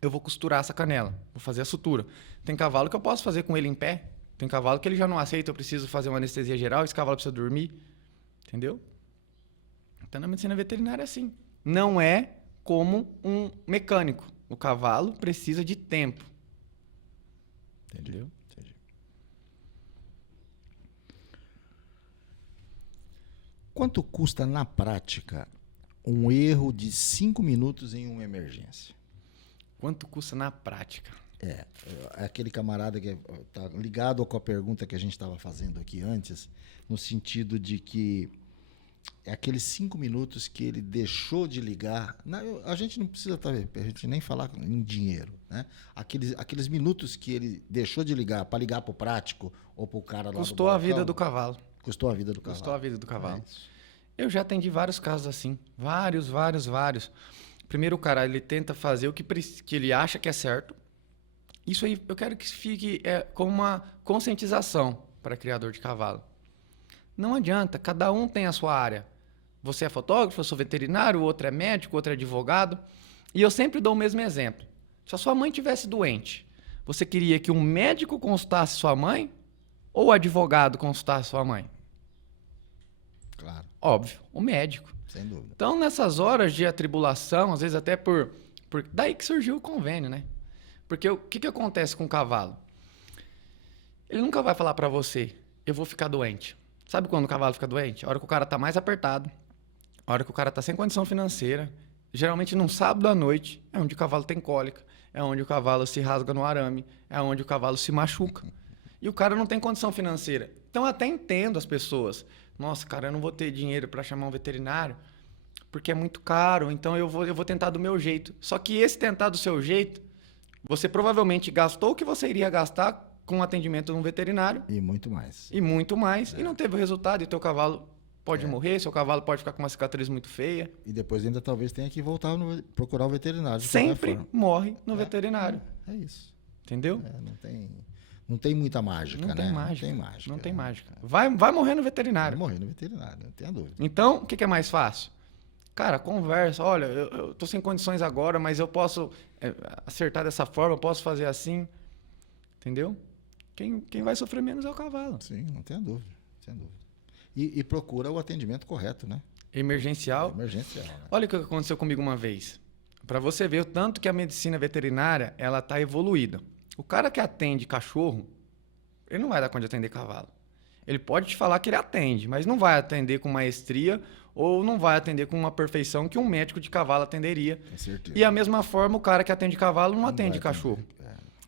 Eu vou costurar essa canela, vou fazer a sutura. Tem cavalo que eu posso fazer com ele em pé. Tem cavalo que ele já não aceita, eu preciso fazer uma anestesia geral, esse cavalo precisa dormir. Entendeu? Então, na medicina veterinária é assim. Não é como um mecânico. O cavalo precisa de tempo. Entendi. Quanto custa, na prática, um erro de 5 minutos em uma emergência? Quanto custa na prática? É aquele camarada que está ligado com a pergunta que a gente estava fazendo aqui antes, no sentido de que é aqueles 5 minutos que ele deixou de ligar. A gente não precisa a gente nem falar em dinheiro, né? Aqueles minutos que ele deixou de ligar para ligar para o prático ou para o cara lá Custou a vida do cavalo. Custou a vida do cavalo. Custou a vida do cavalo. Eu já atendi vários casos assim. Vários. Primeiro o cara, ele tenta fazer o que ele acha que é certo. Isso aí eu quero que fique como uma conscientização para criador de cavalo. Não adianta, cada um tem a sua área. Você é fotógrafo, eu sou veterinário, o outro é médico, o outro é advogado. E eu sempre dou o mesmo exemplo. Se a sua mãe tivesse doente, você queria que um médico consultasse sua mãe ou o advogado consultasse sua mãe? Claro. Óbvio, o médico. Sem dúvida. Então, nessas horas de atribulação, às vezes até por daí que surgiu o convênio, né? Porque o que acontece com o cavalo? Ele nunca vai falar para você, eu vou ficar doente. Sabe quando o cavalo fica doente? A hora que o cara tá mais apertado, a hora que o cara tá sem condição financeira, geralmente num sábado à noite, é onde o cavalo tem cólica, é onde o cavalo se rasga no arame, é onde o cavalo se machuca. E o cara não tem condição financeira. Então, eu até entendo as pessoas. Nossa, cara, eu não vou ter dinheiro para chamar um veterinário porque é muito caro, então eu vou tentar do meu jeito. Só que esse tentar do seu jeito, você provavelmente gastou o que você iria gastar com o atendimento de um veterinário. E muito mais. E não teve o resultado, e o teu cavalo pode morrer, seu cavalo pode ficar com uma cicatriz muito feia. E depois ainda talvez tenha que voltar procurar o veterinário. Sempre morre no veterinário. É isso. Entendeu? Não tem muita mágica, não né? Tem mágica. Não tem mágica. Vai morrer no veterinário. Vai morrer no veterinário, não tenha dúvida. Então, o que é mais fácil? Cara, conversa. Olha, eu tô sem condições agora, mas eu posso acertar dessa forma, eu posso fazer assim. Entendeu? Quem vai sofrer menos é o cavalo. Sim, não tenha dúvida. E procura o atendimento correto, né? Emergencial. Emergencial, né? Olha o que aconteceu comigo uma vez. Para você ver o tanto que a medicina veterinária ela tá evoluída. O cara que atende cachorro, ele não vai dar conta de atender cavalo. Ele pode te falar que ele atende, mas não vai atender com maestria ou não vai atender com uma perfeição que um médico de cavalo atenderia. Com certeza. E a mesma forma, o cara que atende cavalo não atende cachorro.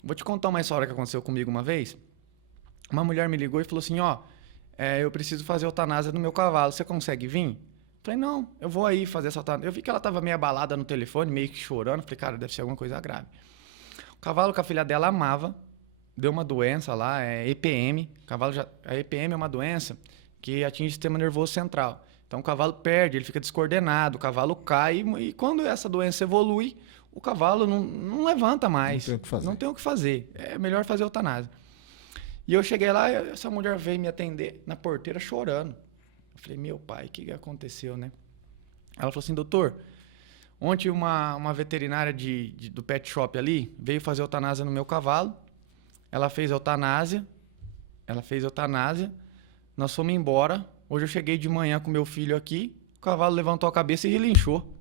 Vou te contar uma história que aconteceu comigo uma vez. Uma mulher me ligou e falou assim, eu preciso fazer eutanásia no meu cavalo, você consegue vir? Falei, não, eu vou aí fazer essa eutanásia. Eu vi que ela estava meio abalada no telefone, meio que chorando. Falei, cara, deve ser alguma coisa grave. O cavalo que a filha dela amava, deu uma doença lá, EPM. A EPM é uma doença que atinge o sistema nervoso central. Então o cavalo perde, ele fica descoordenado, o cavalo cai e quando essa doença evolui, o cavalo não levanta mais. Não tem o que fazer. É melhor fazer eutanásia. E eu cheguei lá, essa mulher veio me atender na porteira chorando. Eu falei, meu pai, o que aconteceu, né? Ela falou assim, doutor, ontem uma veterinária do pet shop ali veio fazer eutanásia no meu cavalo. Ela fez eutanásia. Nós fomos embora. Hoje eu cheguei de manhã com meu filho aqui. O cavalo levantou a cabeça e relinchou.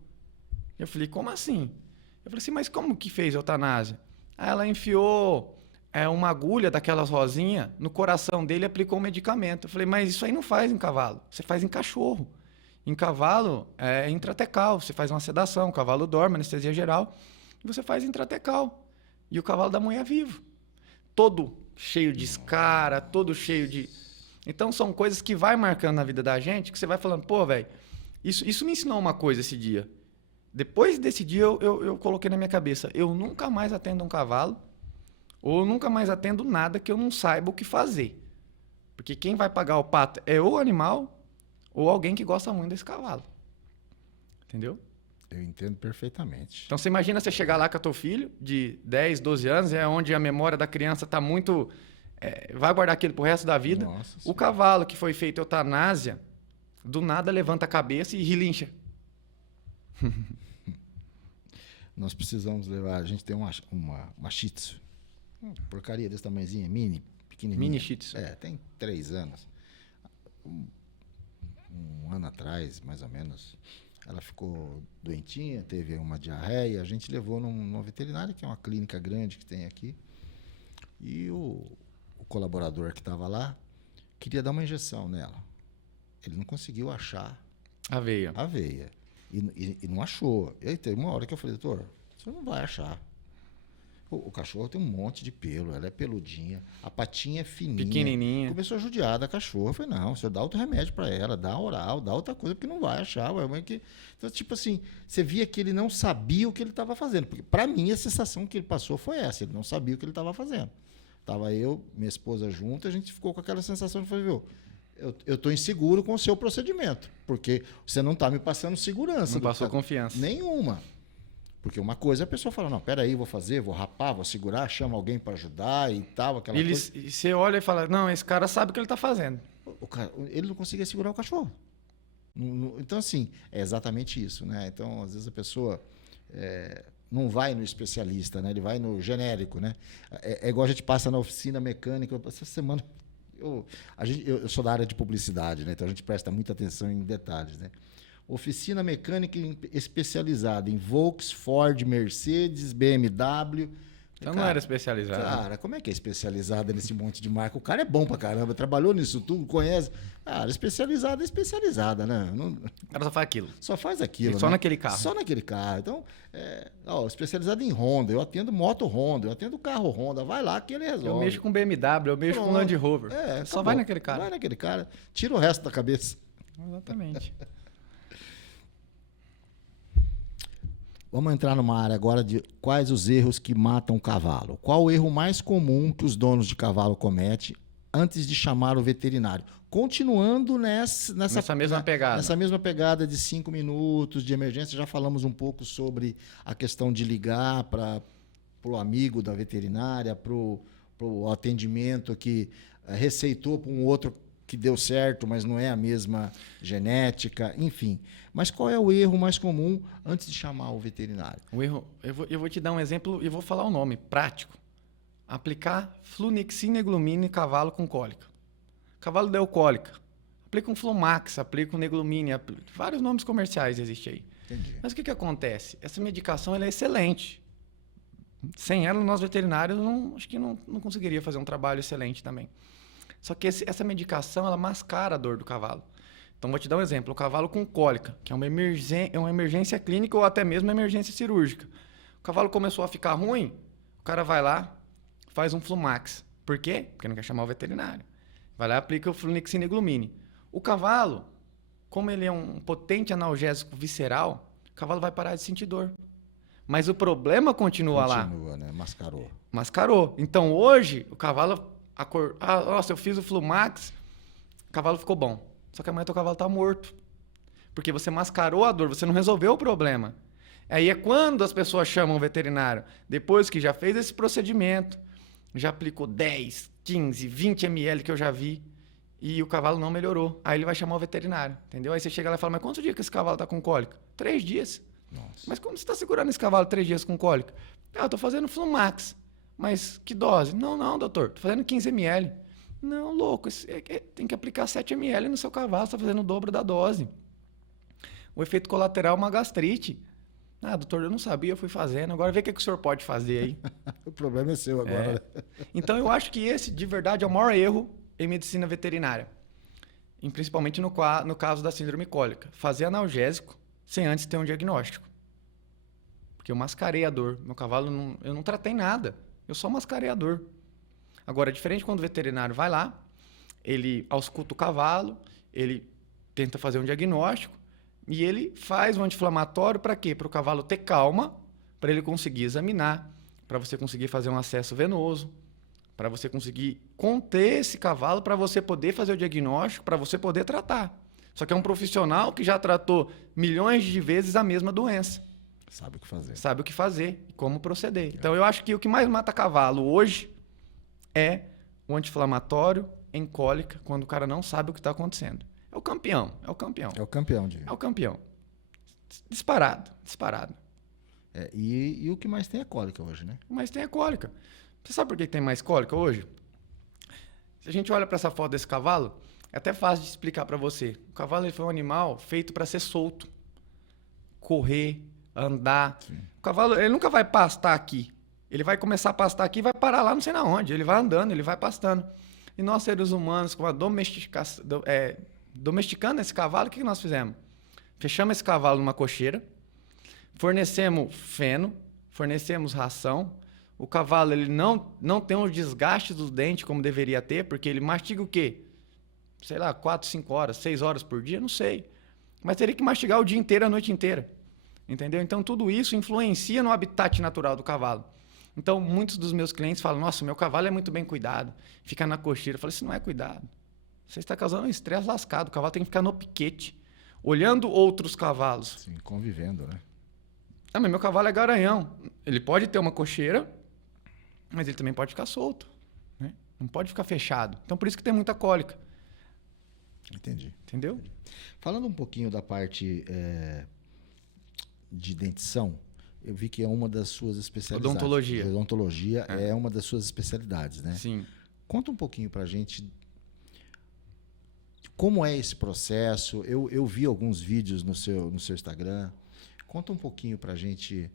Eu falei, como assim? Eu falei assim, mas como que fez eutanásia? Aí ela enfiou uma agulha daquelas rosinhas no coração dele e aplicou um medicamento. Eu falei, mas isso aí não faz em cavalo, você faz em cachorro. Em cavalo é intratecal, você faz uma sedação, o cavalo dorme, anestesia geral, e você faz intratecal. E o cavalo da mãe é vivo. Todo cheio de escara, todo cheio de... Então são coisas que vai marcando na vida da gente, que você vai falando, pô, velho, isso me ensinou uma coisa esse dia. Depois desse dia eu coloquei na minha cabeça, eu nunca mais atendo um cavalo, ou nunca mais atendo nada que eu não saiba o que fazer. Porque quem vai pagar o pato é o animal ou alguém que gosta muito desse cavalo. Entendeu? Eu entendo perfeitamente. Então você imagina você chegar lá com o teu filho de 10, 12 anos, é onde a memória da criança está muito... vai guardar aquilo pro resto da vida. Nossa o Senhora. cavalo que foi feito eutanásia, do nada levanta a cabeça e relincha. Nós precisamos levar... A gente tem uma Shih Tzu. Porcaria desse tamanhozinho, pequenininha. Mini Shih Tzu. Tem 3 anos. Um ano atrás, mais ou menos, ela ficou doentinha, teve uma diarreia, a gente levou numa veterinária, que é uma clínica grande que tem aqui, e o colaborador que estava lá queria dar uma injeção nela. Ele não conseguiu achar A veia. a veia, e não achou. E aí teve uma hora que eu falei, doutor, você não vai achar. O cachorro tem um monte de pelo, ela é peludinha, a patinha é fininha. Pequenininha. Começou a judiar da cachorra. Eu falei, não, o senhor dá outro remédio para ela, dá oral, dá outra coisa, porque não vai achar. Ué, mas que... Então, tipo assim, você via que ele não sabia o que ele estava fazendo. Porque, para mim, a sensação que ele passou foi essa, ele não sabia o que ele estava fazendo. Estava eu, minha esposa junto, a gente ficou com aquela sensação de, viu, eu estou inseguro com o seu procedimento, porque você não está me passando segurança. Não passou confiança. Nenhuma. Porque uma coisa é a pessoa fala, não, peraí, vou fazer, vou rapar, vou segurar, chama alguém para ajudar e tal, aquela coisa. E você olha e fala, não, esse cara sabe o que ele está fazendo. Ele não conseguia segurar o cachorro. Então, assim, é exatamente isso, né? Então, às vezes a pessoa não vai no especialista, né? Ele vai no genérico, né? É igual a gente passa na oficina mecânica. Essa semana, eu sou da área de publicidade, né? Então a gente presta muita atenção em detalhes, né? Oficina mecânica especializada em Volkswagen, Ford, Mercedes, BMW. Então não era especializado. Cara, como é que é especializada nesse monte de marca? O cara é bom pra caramba, trabalhou nisso tudo, conhece. Cara, especializada é especializada, né? O cara só faz aquilo. Só faz aquilo. Só né? naquele carro. Só naquele carro. Então, especializado em Honda, eu atendo moto Honda, eu atendo carro Honda. Vai lá que ele resolve. Eu mexo com BMW, eu mexo com Land Rover. Só vai naquele cara. Vai naquele cara. Tira o resto da cabeça. Exatamente. Vamos entrar numa área agora de quais os erros que matam o cavalo. Qual o erro mais comum que os donos de cavalo cometem antes de chamar o veterinário? Continuando nessa mesma pegada. Nessa mesma pegada de 5 minutos de emergência, já falamos um pouco sobre a questão de ligar para o amigo da veterinária, para o atendimento que receitou para um outro que deu certo, mas não é a mesma genética, enfim. Mas qual é o erro mais comum antes de chamar o veterinário? O erro, eu vou te dar um exemplo e vou falar o nome, prático. Aplicar flunixina e glumina em cavalo com cólica. Cavalo deu cólica. Aplica um Flumax, aplica um Neglumine, vários nomes comerciais existem aí. Entendi. Mas o que acontece? Essa medicação ela é excelente. Sem ela, nós veterinários acho que não conseguiria fazer um trabalho excelente também. Só que essa medicação, ela mascara a dor do cavalo. Então, vou te dar um exemplo. O cavalo com cólica, que é uma emergência clínica ou até mesmo uma emergência cirúrgica. O cavalo começou a ficar ruim, o cara vai lá, faz um Flumax. Por quê? Porque não quer chamar o veterinário. Vai lá e aplica o Flunixina e Glumine. O cavalo, como ele é um potente analgésico visceral, o cavalo vai parar de sentir dor. Mas o problema continua lá. Continua, né? Mascarou. Mascarou. Então, hoje, o cavalo... nossa, eu fiz o Flumax, o cavalo ficou bom. Só que amanhã o cavalo está morto. Porque você mascarou a dor, você não resolveu o problema. Aí é quando as pessoas chamam o veterinário. Depois que já fez esse procedimento, já aplicou 10, 15, 20 ml que eu já vi, e o cavalo não melhorou. Aí ele vai chamar o veterinário, entendeu? Aí você chega lá e fala, mas quantos dias que esse cavalo está com cólica? 3 dias. Nossa. Mas como você está segurando esse cavalo 3 dias com cólica? Eu estou fazendo Flumax. Mas que dose? Não, doutor, estou fazendo 15 ml. Não, louco, tem que aplicar 7 ml no seu cavalo, você está fazendo o dobro da dose. O efeito colateral é uma gastrite. Ah, doutor, eu não sabia, eu fui fazendo. Agora vê o que o senhor pode fazer aí. O problema é seu agora. Então, eu acho que esse, de verdade, é o maior erro em medicina veterinária. E principalmente no caso da síndrome cólica. Fazer analgésico sem antes ter um diagnóstico. Porque eu mascarei a dor. Meu cavalo, eu não tratei nada. Eu só mascarei a dor. Agora, é diferente quando o veterinário vai lá, ele ausculta o cavalo, ele tenta fazer um diagnóstico e ele faz um anti-inflamatório para quê? Para o cavalo ter calma, para ele conseguir examinar, para você conseguir fazer um acesso venoso, para você conseguir conter esse cavalo, para você poder fazer o diagnóstico, para você poder tratar. Só que é um profissional que já tratou milhões de vezes a mesma doença. Sabe o que fazer. Sabe o que fazer e como proceder. Então, eu acho que o que mais mata cavalo hoje é o anti-inflamatório em cólica, quando o cara não sabe o que está acontecendo. É o campeão. É o campeão, Diego. É o campeão. Disparado. E o que mais tem é cólica hoje, né? Mas tem a cólica. Você sabe por que tem mais cólica hoje? Se a gente olha para essa foto desse cavalo, é até fácil de explicar para você. O cavalo ele foi um animal feito para ser solto. Correr, andar. Sim. O cavalo ele nunca vai pastar aqui. Ele vai começar a pastar aqui e vai parar lá não sei na onde. Ele vai andando, ele vai pastando. E nós, seres humanos, com a domesticando esse cavalo, o que nós fizemos? Fechamos esse cavalo numa cocheira, fornecemos feno, fornecemos ração. O cavalo ele não tem o desgaste dos dentes como deveria ter, porque ele mastiga o quê? Sei lá, 4, 5 horas, 6 horas por dia, não sei. Mas teria que mastigar o dia inteiro, a noite inteira. Entendeu? Então, tudo isso influencia no habitat natural do cavalo. Então, muitos dos meus clientes falam, nossa, meu cavalo é muito bem cuidado, fica na cocheira. Eu falo, isso não é cuidado. Você está causando um estresse lascado. O cavalo tem que ficar no piquete, olhando outros cavalos. Sim, convivendo, né? Ah, mas meu cavalo é garanhão. Ele pode ter uma cocheira, mas ele também pode ficar solto. Né? Não pode ficar fechado. Então, por isso que tem muita cólica. Entendi. Entendeu? Falando um pouquinho da parte de dentição, eu vi que é uma das suas especialidades. Odontologia. Odontologia é uma das suas especialidades, né? Sim. Conta um pouquinho pra gente como é esse processo. Eu vi alguns vídeos no seu Instagram. Conta um pouquinho pra gente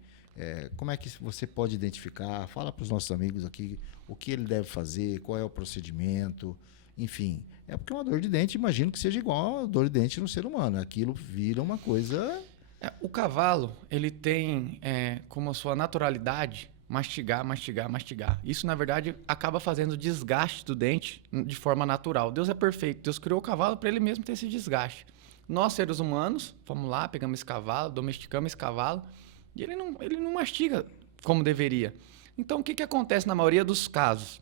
como é que você pode identificar. Fala para os nossos amigos aqui o que ele deve fazer, qual é o procedimento, enfim. É porque uma dor de dente, imagino que seja igual a dor de dente no ser humano. Aquilo vira uma coisa... O cavalo, ele tem como a sua naturalidade mastigar. Isso, na verdade, acaba fazendo desgaste do dente de forma natural. Deus é perfeito. Deus criou o cavalo para ele mesmo ter esse desgaste. Nós, seres humanos, fomos lá, pegamos esse cavalo, domesticamos esse cavalo e ele não mastiga como deveria. Então, o que acontece na maioria dos casos?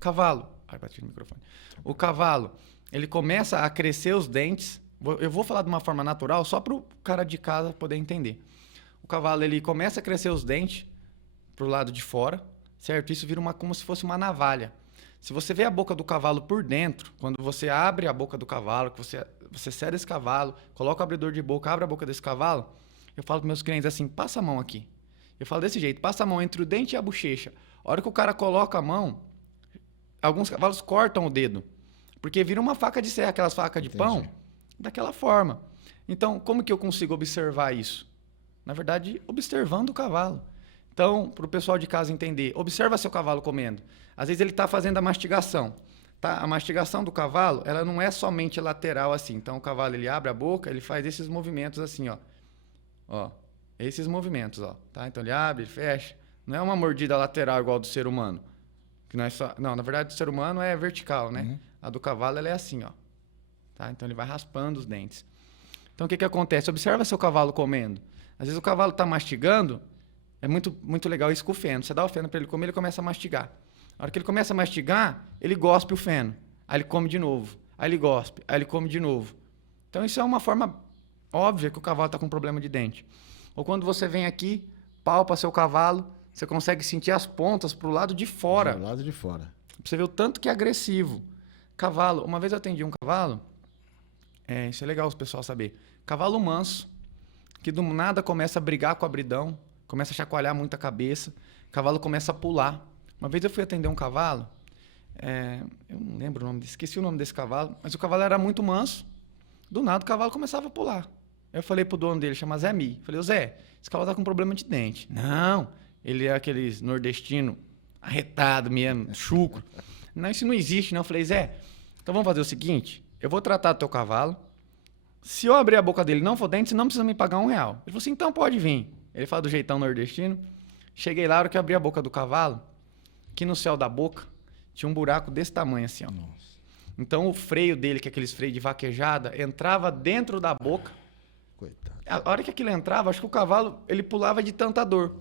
Cavalo... Ai, bati no microfone. O cavalo, ele começa a crescer os dentes. Eu vou falar de uma forma natural só para o cara de casa poder entender. O cavalo ele começa a crescer os dentes para o lado de fora, certo? Isso vira como se fosse uma navalha. Se você vê a boca do cavalo por dentro, quando você abre a boca do cavalo, que você cede esse cavalo, coloca o abridor de boca, abre a boca desse cavalo, eu falo para meus clientes assim, passa a mão aqui. Eu falo desse jeito, passa a mão entre o dente e a bochecha. A hora que o cara coloca a mão, alguns cavalos cortam o dedo, porque vira uma faca de serra, aquelas facas de pão, daquela forma. Então, como que eu consigo observar isso? Na verdade, observando o cavalo. Então, para o pessoal de casa entender, observa seu cavalo comendo. Às vezes ele está fazendo a mastigação. Tá? A mastigação do cavalo, ela não é somente lateral assim. Então, o cavalo ele abre a boca, ele faz esses movimentos assim, ó. Esses movimentos, ó. Tá? Então, ele abre, ele fecha. Não é uma mordida lateral igual do ser humano. Que não, não, na verdade, o ser humano é vertical, né? Uhum. A do cavalo ela é assim, ó. Tá? Então, ele vai raspando os dentes. Então, o que acontece? Observa seu cavalo comendo. Às vezes, o cavalo está mastigando, é muito, muito legal isso com o feno. Você dá o feno para ele comer, ele começa a mastigar. Na hora que ele começa a mastigar, ele gospe o feno. Aí ele come de novo. Aí ele gospe. Aí ele come de novo. Então, isso é uma forma óbvia que o cavalo está com problema de dente. Ou quando você vem aqui, palpa seu cavalo, você consegue sentir as pontas para o lado de fora. Do lado de fora. Pra você ver o tanto que é agressivo. Cavalo. Uma vez eu atendi um cavalo. Isso é legal o pessoal saber. Cavalo manso, que do nada começa a brigar com a bridão, começa a chacoalhar muito a cabeça, o cavalo começa a pular. Uma vez eu fui atender um cavalo, eu não lembro o nome, esqueci o nome desse cavalo, mas o cavalo era muito manso, do nada o cavalo começava a pular. Eu falei pro dono dele, chama Zé Mi. Falei, ô Zé, esse cavalo tá com problema de dente. Não, ele é aqueles nordestino arretado mesmo, chucro. Não, isso não existe, não. Eu falei, Zé, então vamos fazer o seguinte, eu vou tratar do teu cavalo. Se eu abrir a boca dele e não for dente, você não precisa me pagar R$1. Ele falou assim, então pode vir. Ele fala do jeitão nordestino. Cheguei lá, a hora que eu abri a boca do cavalo, aqui no céu da boca, tinha um buraco desse tamanho assim, ó. Nossa. Então o freio dele, que é aqueles freios de vaquejada, entrava dentro da boca. Coitado. A hora que aquilo entrava, acho que o cavalo, ele pulava de tanta dor.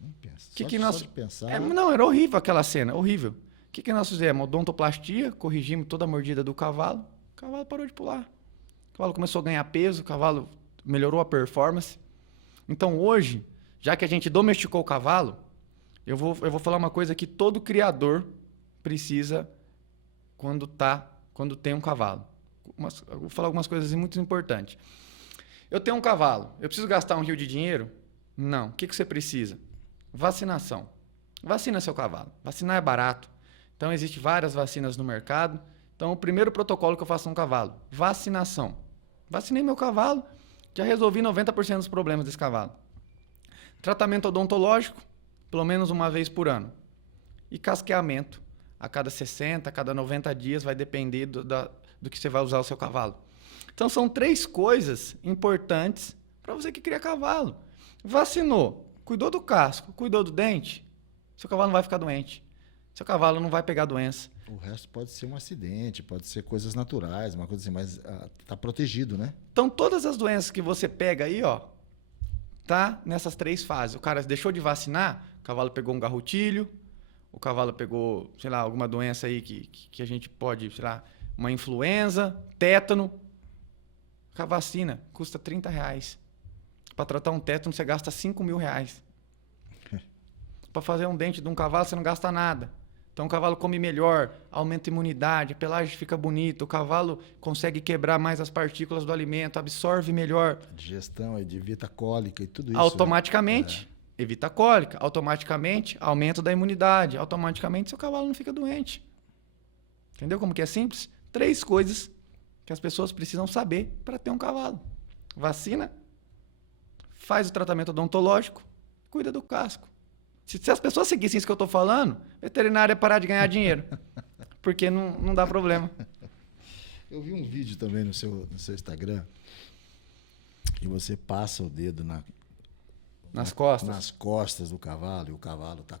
Não pensa. Nós... Só de pensar. Não, era horrível aquela cena, horrível. O que nós fizemos? Odontoplastia, corrigimos toda a mordida do cavalo. O cavalo parou de pular. O cavalo começou a ganhar peso, o cavalo melhorou a performance. Então hoje, já que a gente domesticou o cavalo, eu vou falar uma coisa que todo criador precisa quando tem um cavalo. Eu vou falar algumas coisas muito importantes. Eu tenho um cavalo, eu preciso gastar um rio de dinheiro? Não. O que você precisa? Vacinação. Vacina seu cavalo. Vacinar é barato. Então, existem várias vacinas no mercado. Então, o primeiro protocolo que eu faço no cavalo, vacinação. Vacinei meu cavalo, já resolvi 90% dos problemas desse cavalo. Tratamento odontológico, pelo menos uma vez por ano. E casqueamento, a cada 60, a cada 90 dias, vai depender do que você vai usar o seu cavalo. Então, são 3 coisas importantes para você que cria cavalo. Vacinou, cuidou do casco, cuidou do dente, seu cavalo não vai ficar doente. Seu cavalo não vai pegar doença. O resto pode ser um acidente, pode ser coisas naturais, uma coisa assim, mas tá protegido, né? Então, todas as doenças que você pega aí, ó, tá nessas 3 fases. O cara deixou de vacinar, o cavalo pegou um garrotilho, o cavalo pegou, sei lá, alguma doença aí que a gente pode, sei lá, uma influenza, tétano. A vacina custa R$30. Para tratar um tétano, você gasta R$5.000. Para fazer um dente de um cavalo, você não gasta nada. Então, o cavalo come melhor, aumenta a imunidade, a pelagem fica bonita, o cavalo consegue quebrar mais as partículas do alimento, absorve melhor. A digestão, evita cólica e tudo isso. Automaticamente, evita cólica. Automaticamente, aumento da imunidade. Automaticamente, seu cavalo não fica doente. Entendeu como que é simples? 3 coisas que as pessoas precisam saber para ter um cavalo. Vacina, faz o tratamento odontológico, cuida do casco. Se as pessoas seguissem isso que eu estou falando, veterinário ia parar de ganhar dinheiro. Porque não dá problema. Eu vi um vídeo também no seu Instagram e você passa o dedo nas costas do cavalo e o cavalo tá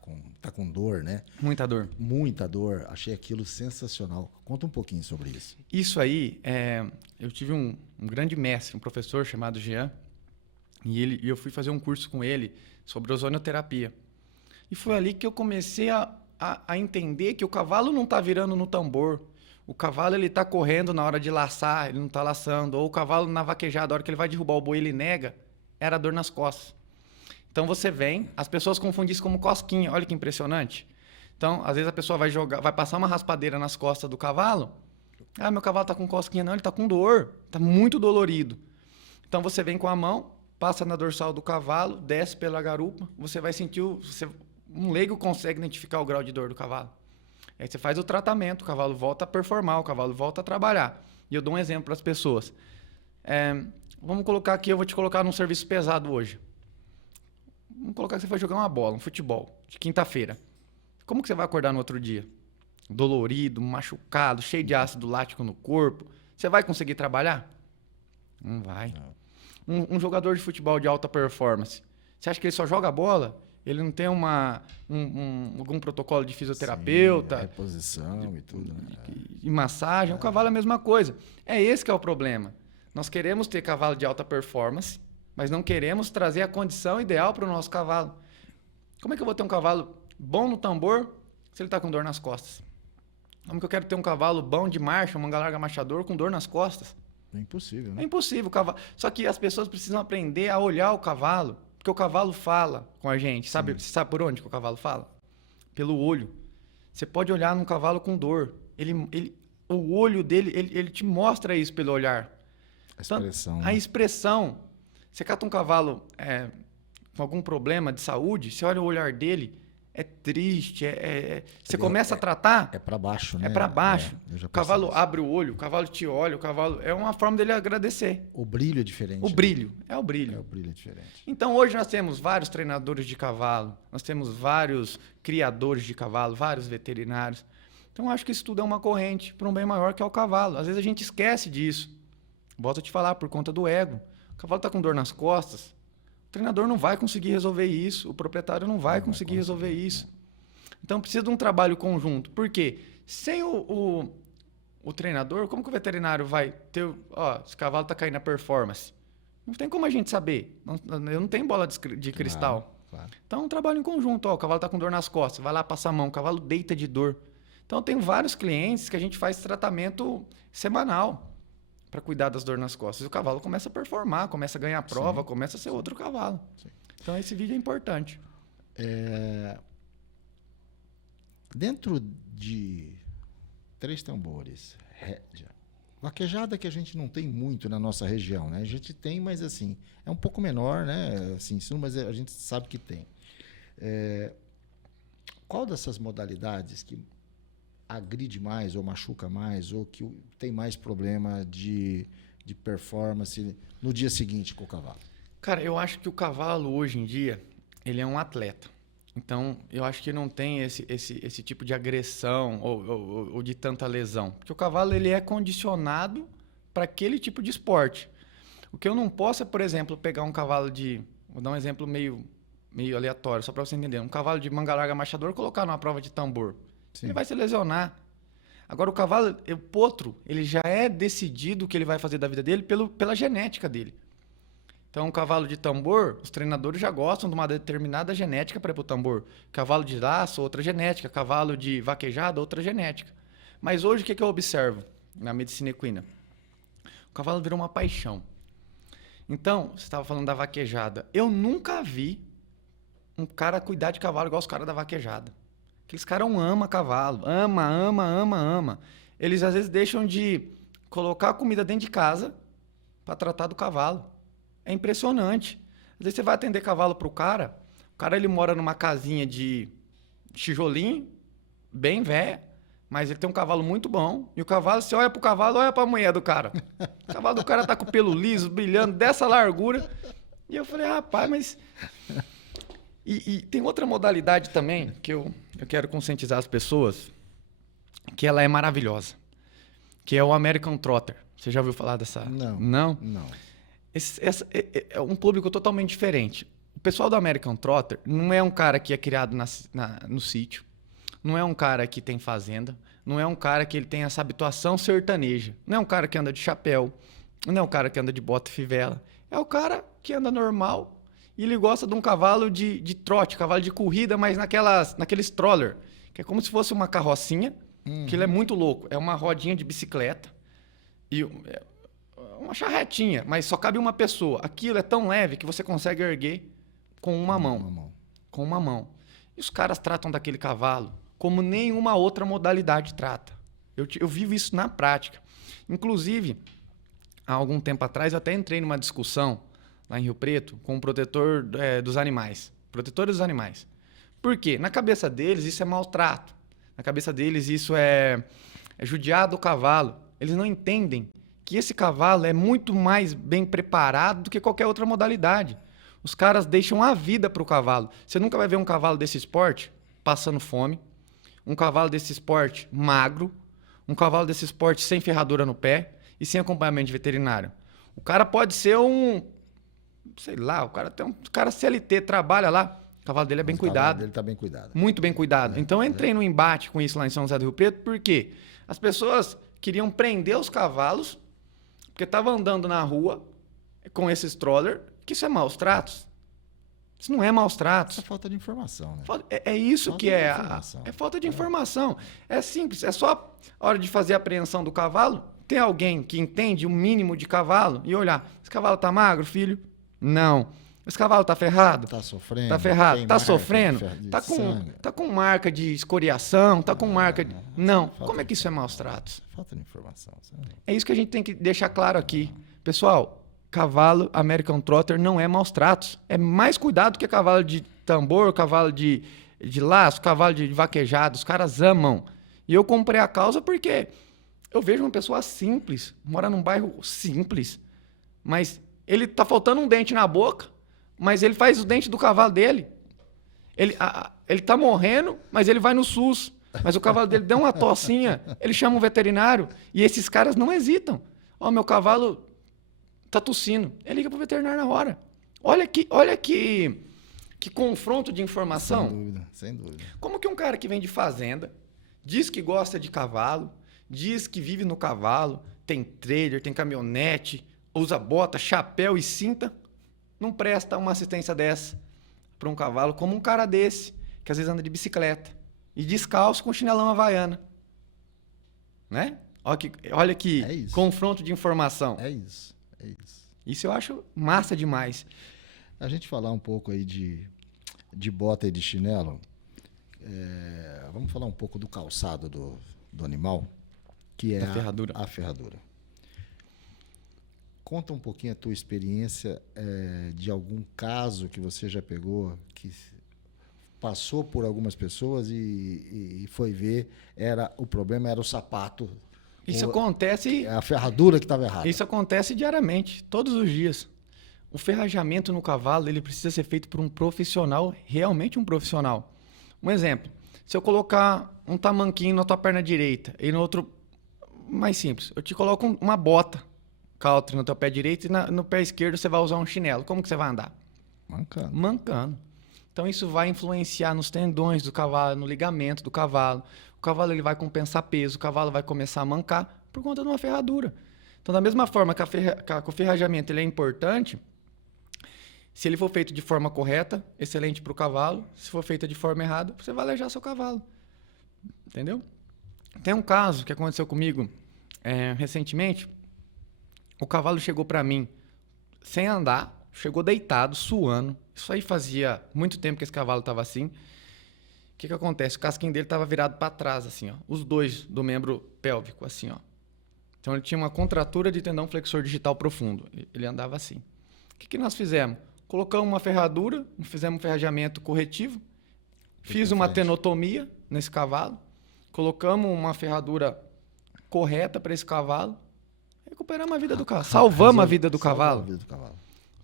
com dor, né? Muita dor. Muita dor. Achei aquilo sensacional. Conta um pouquinho sobre isso. Isso aí, eu tive um grande mestre, um professor chamado Jean, e eu fui fazer um curso com ele sobre ozonioterapia. E foi ali que eu comecei a entender que o cavalo não está virando no tambor. O cavalo ele está correndo na hora de laçar, ele não está laçando. Ou o cavalo na vaquejada, a hora que ele vai derrubar o boi, ele nega. Era dor nas costas. Então você vem, as pessoas confundem isso como cosquinha. Olha que impressionante. Então, às vezes a pessoa vai passar uma raspadeira nas costas do cavalo. Ah, meu cavalo está com cosquinha. Não, ele está com dor. Está muito dolorido. Então você vem com a mão, passa na dorsal do cavalo, desce pela garupa. Você vai sentir um leigo consegue identificar o grau de dor do cavalo. Aí você faz o tratamento, o cavalo volta a performar, o cavalo volta a trabalhar. E eu dou um exemplo para as pessoas. Vamos colocar aqui, eu vou te colocar num serviço pesado hoje. Vamos colocar que você vai jogar uma bola, um futebol, de quinta-feira. Como que você vai acordar no outro dia? Dolorido, machucado, cheio de ácido lático no corpo. Você vai conseguir trabalhar? Não vai. Um jogador de futebol de alta performance, você acha que ele só joga bola? Ele não tem algum protocolo de fisioterapeuta? Sim, reposição e tudo. Né? E massagem. O cavalo é a mesma coisa. É esse que é o problema. Nós queremos ter cavalo de alta performance, mas não queremos trazer a condição ideal para o nosso cavalo. Como é que eu vou ter um cavalo bom no tambor se ele está com dor nas costas? Como que eu quero ter um cavalo bom de marcha, um manga larga marchador com dor nas costas? É impossível, né? É impossível. Só que as pessoas precisam aprender a olhar o cavalo. Porque o cavalo fala com a gente. Você sabe por onde que o cavalo fala? Pelo olho. Você pode olhar num cavalo com dor. O olho dele, ele te mostra isso pelo olhar. A expressão. A expressão. Você cata um cavalo com algum problema de saúde, você olha o olhar dele, é triste, você começa a tratar... É para baixo, né? É para baixo. O cavalo abre o olho, o cavalo te olha, o cavalo... É uma forma dele agradecer. O brilho é diferente. O brilho, é o brilho. É o brilho diferente. Então, hoje nós temos vários treinadores de cavalo, nós temos vários criadores de cavalo, vários veterinários. Então, eu acho que isso tudo é uma corrente para um bem maior que é o cavalo. Às vezes a gente esquece disso. Volto a te falar, por conta do ego. O cavalo está com dor nas costas, o treinador não vai conseguir resolver isso, o proprietário não vai conseguir resolver isso. Então, precisa de um trabalho conjunto. Por quê? Sem o treinador, como que o veterinário vai ter... esse cavalo está caindo na performance. Não tem como a gente saber. Eu não tenho bola de cristal. Claro. Então, é um trabalho em conjunto. O cavalo está com dor nas costas, vai lá, passa a mão, o cavalo deita de dor. Então, eu tenho vários clientes que a gente faz tratamento semanal para cuidar das dores nas costas. E o cavalo começa a performar, começa a ganhar prova, começa a ser outro cavalo. Sim. Então, esse vídeo é importante. Dentro de 3 tambores, rédea, vaquejada que a gente não tem muito na nossa região, né? A gente tem, mas assim, é um pouco menor, né? Assim, mas a gente sabe que tem. Qual dessas modalidades que agride mais ou machuca mais ou que tem mais problema de performance no dia seguinte com o cavalo? Cara, eu acho que o cavalo hoje em dia, ele é um atleta. Então, eu acho que não tem esse tipo de agressão ou de tanta lesão. Porque o cavalo ele é condicionado para aquele tipo de esporte. O que eu não posso é, por exemplo, pegar um cavalo de... Vou dar um exemplo meio aleatório, só para você entender. Um cavalo de manga larga marchador e colocar numa prova de tambor. Sim. Ele vai se lesionar. Agora, o cavalo, o potro, ele já é decidido o que ele vai fazer da vida dele pela genética dele. Então, um cavalo de tambor, os treinadores já gostam de uma determinada genética para ir para o tambor. Cavalo de laço, outra genética. Cavalo de vaquejada, outra genética. Mas hoje, o que eu observo na medicina equina? O cavalo virou uma paixão. Então, você estava falando da vaquejada. Eu nunca vi um cara cuidar de cavalo igual os caras da vaquejada. Aqueles caras amam cavalo. Ama. Eles, às vezes, deixam de colocar a comida dentro de casa para tratar do cavalo. É impressionante. Às vezes você vai atender cavalo pro cara, o cara ele mora numa casinha de tijolinho, bem velho, mas ele tem um cavalo muito bom. E o cavalo, você olha pro cavalo, olha pra mulher do cara. O cavalo do cara tá com o pelo liso, brilhando, dessa largura. E eu falei, rapaz, mas... E tem outra modalidade também que eu quero conscientizar as pessoas, que ela é maravilhosa, que é o American Trotter. Você já ouviu falar dessa? Não. Não? Não. É um público totalmente diferente. O pessoal do American Trotter não é um cara que é criado no sítio, não é um cara que tem fazenda, não é um cara que ele tem essa habituação sertaneja, não é um cara que anda de chapéu, não é um cara que anda de bota e fivela. É o cara que anda normal e ele gosta de um cavalo de trote, cavalo de corrida, mas naqueles stroller, que é como se fosse uma carrocinha, que ele é muito louco. É uma rodinha de bicicleta e... uma charretinha, mas só cabe uma pessoa. Aquilo é tão leve que você consegue erguer com uma mão. Com uma mão. E os caras tratam daquele cavalo como nenhuma outra modalidade trata. Eu vivo isso na prática. Inclusive, há algum tempo atrás, eu até entrei numa discussão lá em Rio Preto com o protetor dos animais. Protetores dos animais. Por quê? Na cabeça deles, isso é maltrato. Na cabeça deles, isso é judiar do cavalo. Eles não entendem que esse cavalo é muito mais bem preparado do que qualquer outra modalidade. Os caras deixam a vida para o cavalo. Você nunca vai ver um cavalo desse esporte passando fome, um cavalo desse esporte magro, um cavalo desse esporte sem ferradura no pé e sem acompanhamento de veterinário. O cara pode ser sei lá, o cara CLT, trabalha lá, o cavalo dele é bem cuidado. O cavalo dele está bem cuidado. Muito bem cuidado. Então eu entrei no embate com isso lá em São José do Rio Preto, porque as pessoas queriam prender os cavalos porque estava andando na rua com esse stroller, que isso é maus tratos. Isso não é maus tratos. Isso é falta de informação, né? É isso falta que é. É falta de informação. É simples. É só a hora de fazer a apreensão do cavalo, ter alguém que entende o mínimo de cavalo e olhar. Esse cavalo tá magro, filho? Não. Esse cavalo tá ferrado? Tá sofrendo. Tá ferrado. Tá sofrendo? Tá com marca de escoriação? Tá com marca de... Não. Como é que isso é maus tratos? Falta de informação. É isso que a gente tem que deixar claro aqui. Pessoal, cavalo American Trotter não é maus tratos. É mais cuidado que cavalo de tambor, cavalo de de laço, cavalo de vaquejado, os caras amam. E eu comprei a causa porque eu vejo uma pessoa simples, mora num bairro simples, mas ele tá faltando um dente na boca, mas ele faz o dente do cavalo dele. Ele tá morrendo, mas ele vai no SUS. Mas o cavalo dele deu uma tossinha, ele chama um veterinário. E esses caras não hesitam. Ó, meu cavalo tá tossindo. Ele liga pro veterinário na hora. Olha que confronto de informação. Sem dúvida, sem dúvida. Como que um cara que vem de fazenda, diz que gosta de cavalo, diz que vive no cavalo, tem trailer, tem caminhonete, usa bota, chapéu e cinta, não presta uma assistência dessa para um cavalo como um cara desse, que às vezes anda de bicicleta e descalço com chinelão havaiana. Né? Olha que confronto de informação. É isso, é isso. Isso eu acho massa demais. A gente falar um pouco aí de bota e de chinelo, vamos falar um pouco do calçado do animal, que é a ferradura. Conta um pouquinho a tua experiência de algum caso que você já pegou, que passou por algumas pessoas e foi ver, o problema era o sapato. Isso acontece... A ferradura que estava errada. Isso acontece diariamente, todos os dias. O ferrajamento no cavalo, ele precisa ser feito por um profissional, realmente um profissional. Um exemplo, se eu colocar um tamanquinho na tua perna direita e no outro, mais simples, eu te coloco uma bota country no teu pé direito e no pé esquerdo você vai usar um chinelo. Como que você vai andar? Mancando. Então isso vai influenciar nos tendões do cavalo, no ligamento do cavalo. O cavalo ele vai compensar peso, o cavalo vai começar a mancar por conta de uma ferradura. Então da mesma forma que o ferrajamento ele é importante, se ele for feito de forma correta, excelente para o cavalo. Se for feito de forma errada, você vai alejar seu cavalo. Entendeu? Tem um caso que aconteceu comigo recentemente. O cavalo chegou para mim sem andar, chegou deitado, suando. Isso aí fazia muito tempo que esse cavalo estava assim. O que acontece? O casquinho dele estava virado para trás, assim, ó. Os dois do membro pélvico, assim, ó. Então ele tinha uma contratura de tendão flexor digital profundo. Ele andava assim. O que nós fizemos? Colocamos uma ferradura, fizemos um ferrajamento corretivo, fiz uma tenotomia nesse cavalo, colocamos uma ferradura correta para esse cavalo, recuperamos a vida do cavalo, salvamos a vida do cavalo.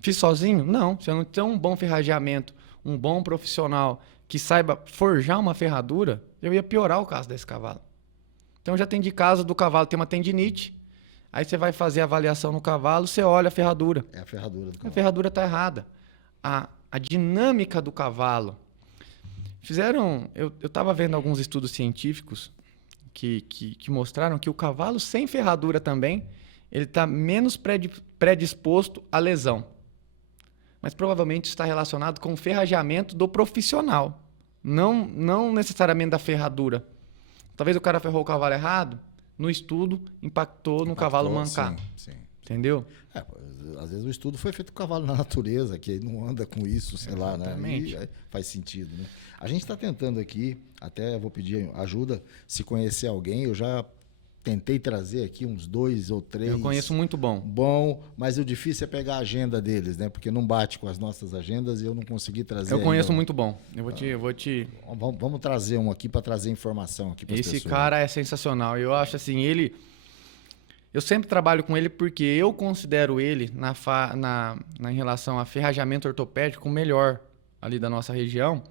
Fiz sozinho? Não. Se eu não tenho um bom ferrajamento, um bom profissional que saiba forjar uma ferradura, eu ia piorar o caso desse cavalo. Então já tem de caso do cavalo ter uma tendinite, aí você vai fazer a avaliação no cavalo, você olha a ferradura. É a ferradura do cavalo. A ferradura está errada. A dinâmica do cavalo. Eu estava vendo alguns estudos científicos que mostraram que o cavalo sem ferradura também, ele está menos predisposto à lesão. Mas provavelmente está relacionado com o ferrajamento do profissional, não necessariamente da ferradura. Talvez o cara ferrou o cavalo errado, no estudo impactou no cavalo mancar. Sim. Entendeu? Às vezes o estudo foi feito com o cavalo na natureza, que não anda com isso, sei lá, né? E faz sentido, né? A gente está tentando aqui, até vou pedir ajuda, se conhecer alguém, eu já tentei trazer aqui uns 2 ou 3. Eu conheço muito bom. Bom, mas o difícil é pegar a agenda deles, né? Porque não bate com as nossas agendas e eu não consegui trazer. Eu conheço muito bom. Eu vou te... Vamos trazer um aqui para trazer informação aqui para as pessoas. Esse cara é sensacional. Eu acho assim, eu sempre trabalho com ele porque eu considero ele, em relação a ferrajamento ortopédico, o melhor ali da nossa região.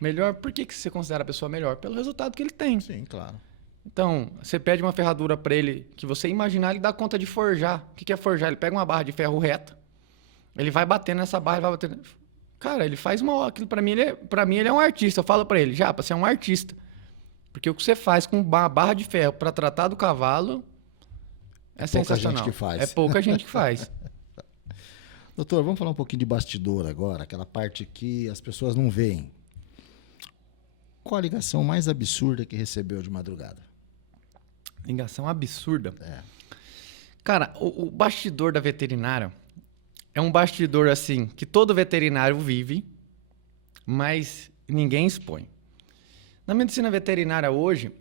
Melhor, por que você considera a pessoa melhor? Pelo resultado que ele tem. Sim, claro. Então, você pede uma ferradura para ele que você imaginar, ele dá conta de forjar. O que é forjar? Ele pega uma barra de ferro reta, ele vai batendo nessa barra, ele vai batendo. Cara, ele faz aquilo para mim, ele é um artista. Eu falo para ele, Japa, você é um artista. Porque o que você faz com uma barra de ferro para tratar do cavalo é sensacional. Pouca gente que faz. É pouca gente que faz. Doutor, vamos falar um pouquinho de bastidor agora, aquela parte que as pessoas não veem. Qual a ligação mais absurda que recebeu de madrugada? Ligação absurda? Cara, o bastidor da veterinária é um bastidor assim que todo veterinário vive, mas ninguém expõe. Na medicina veterinária hoje,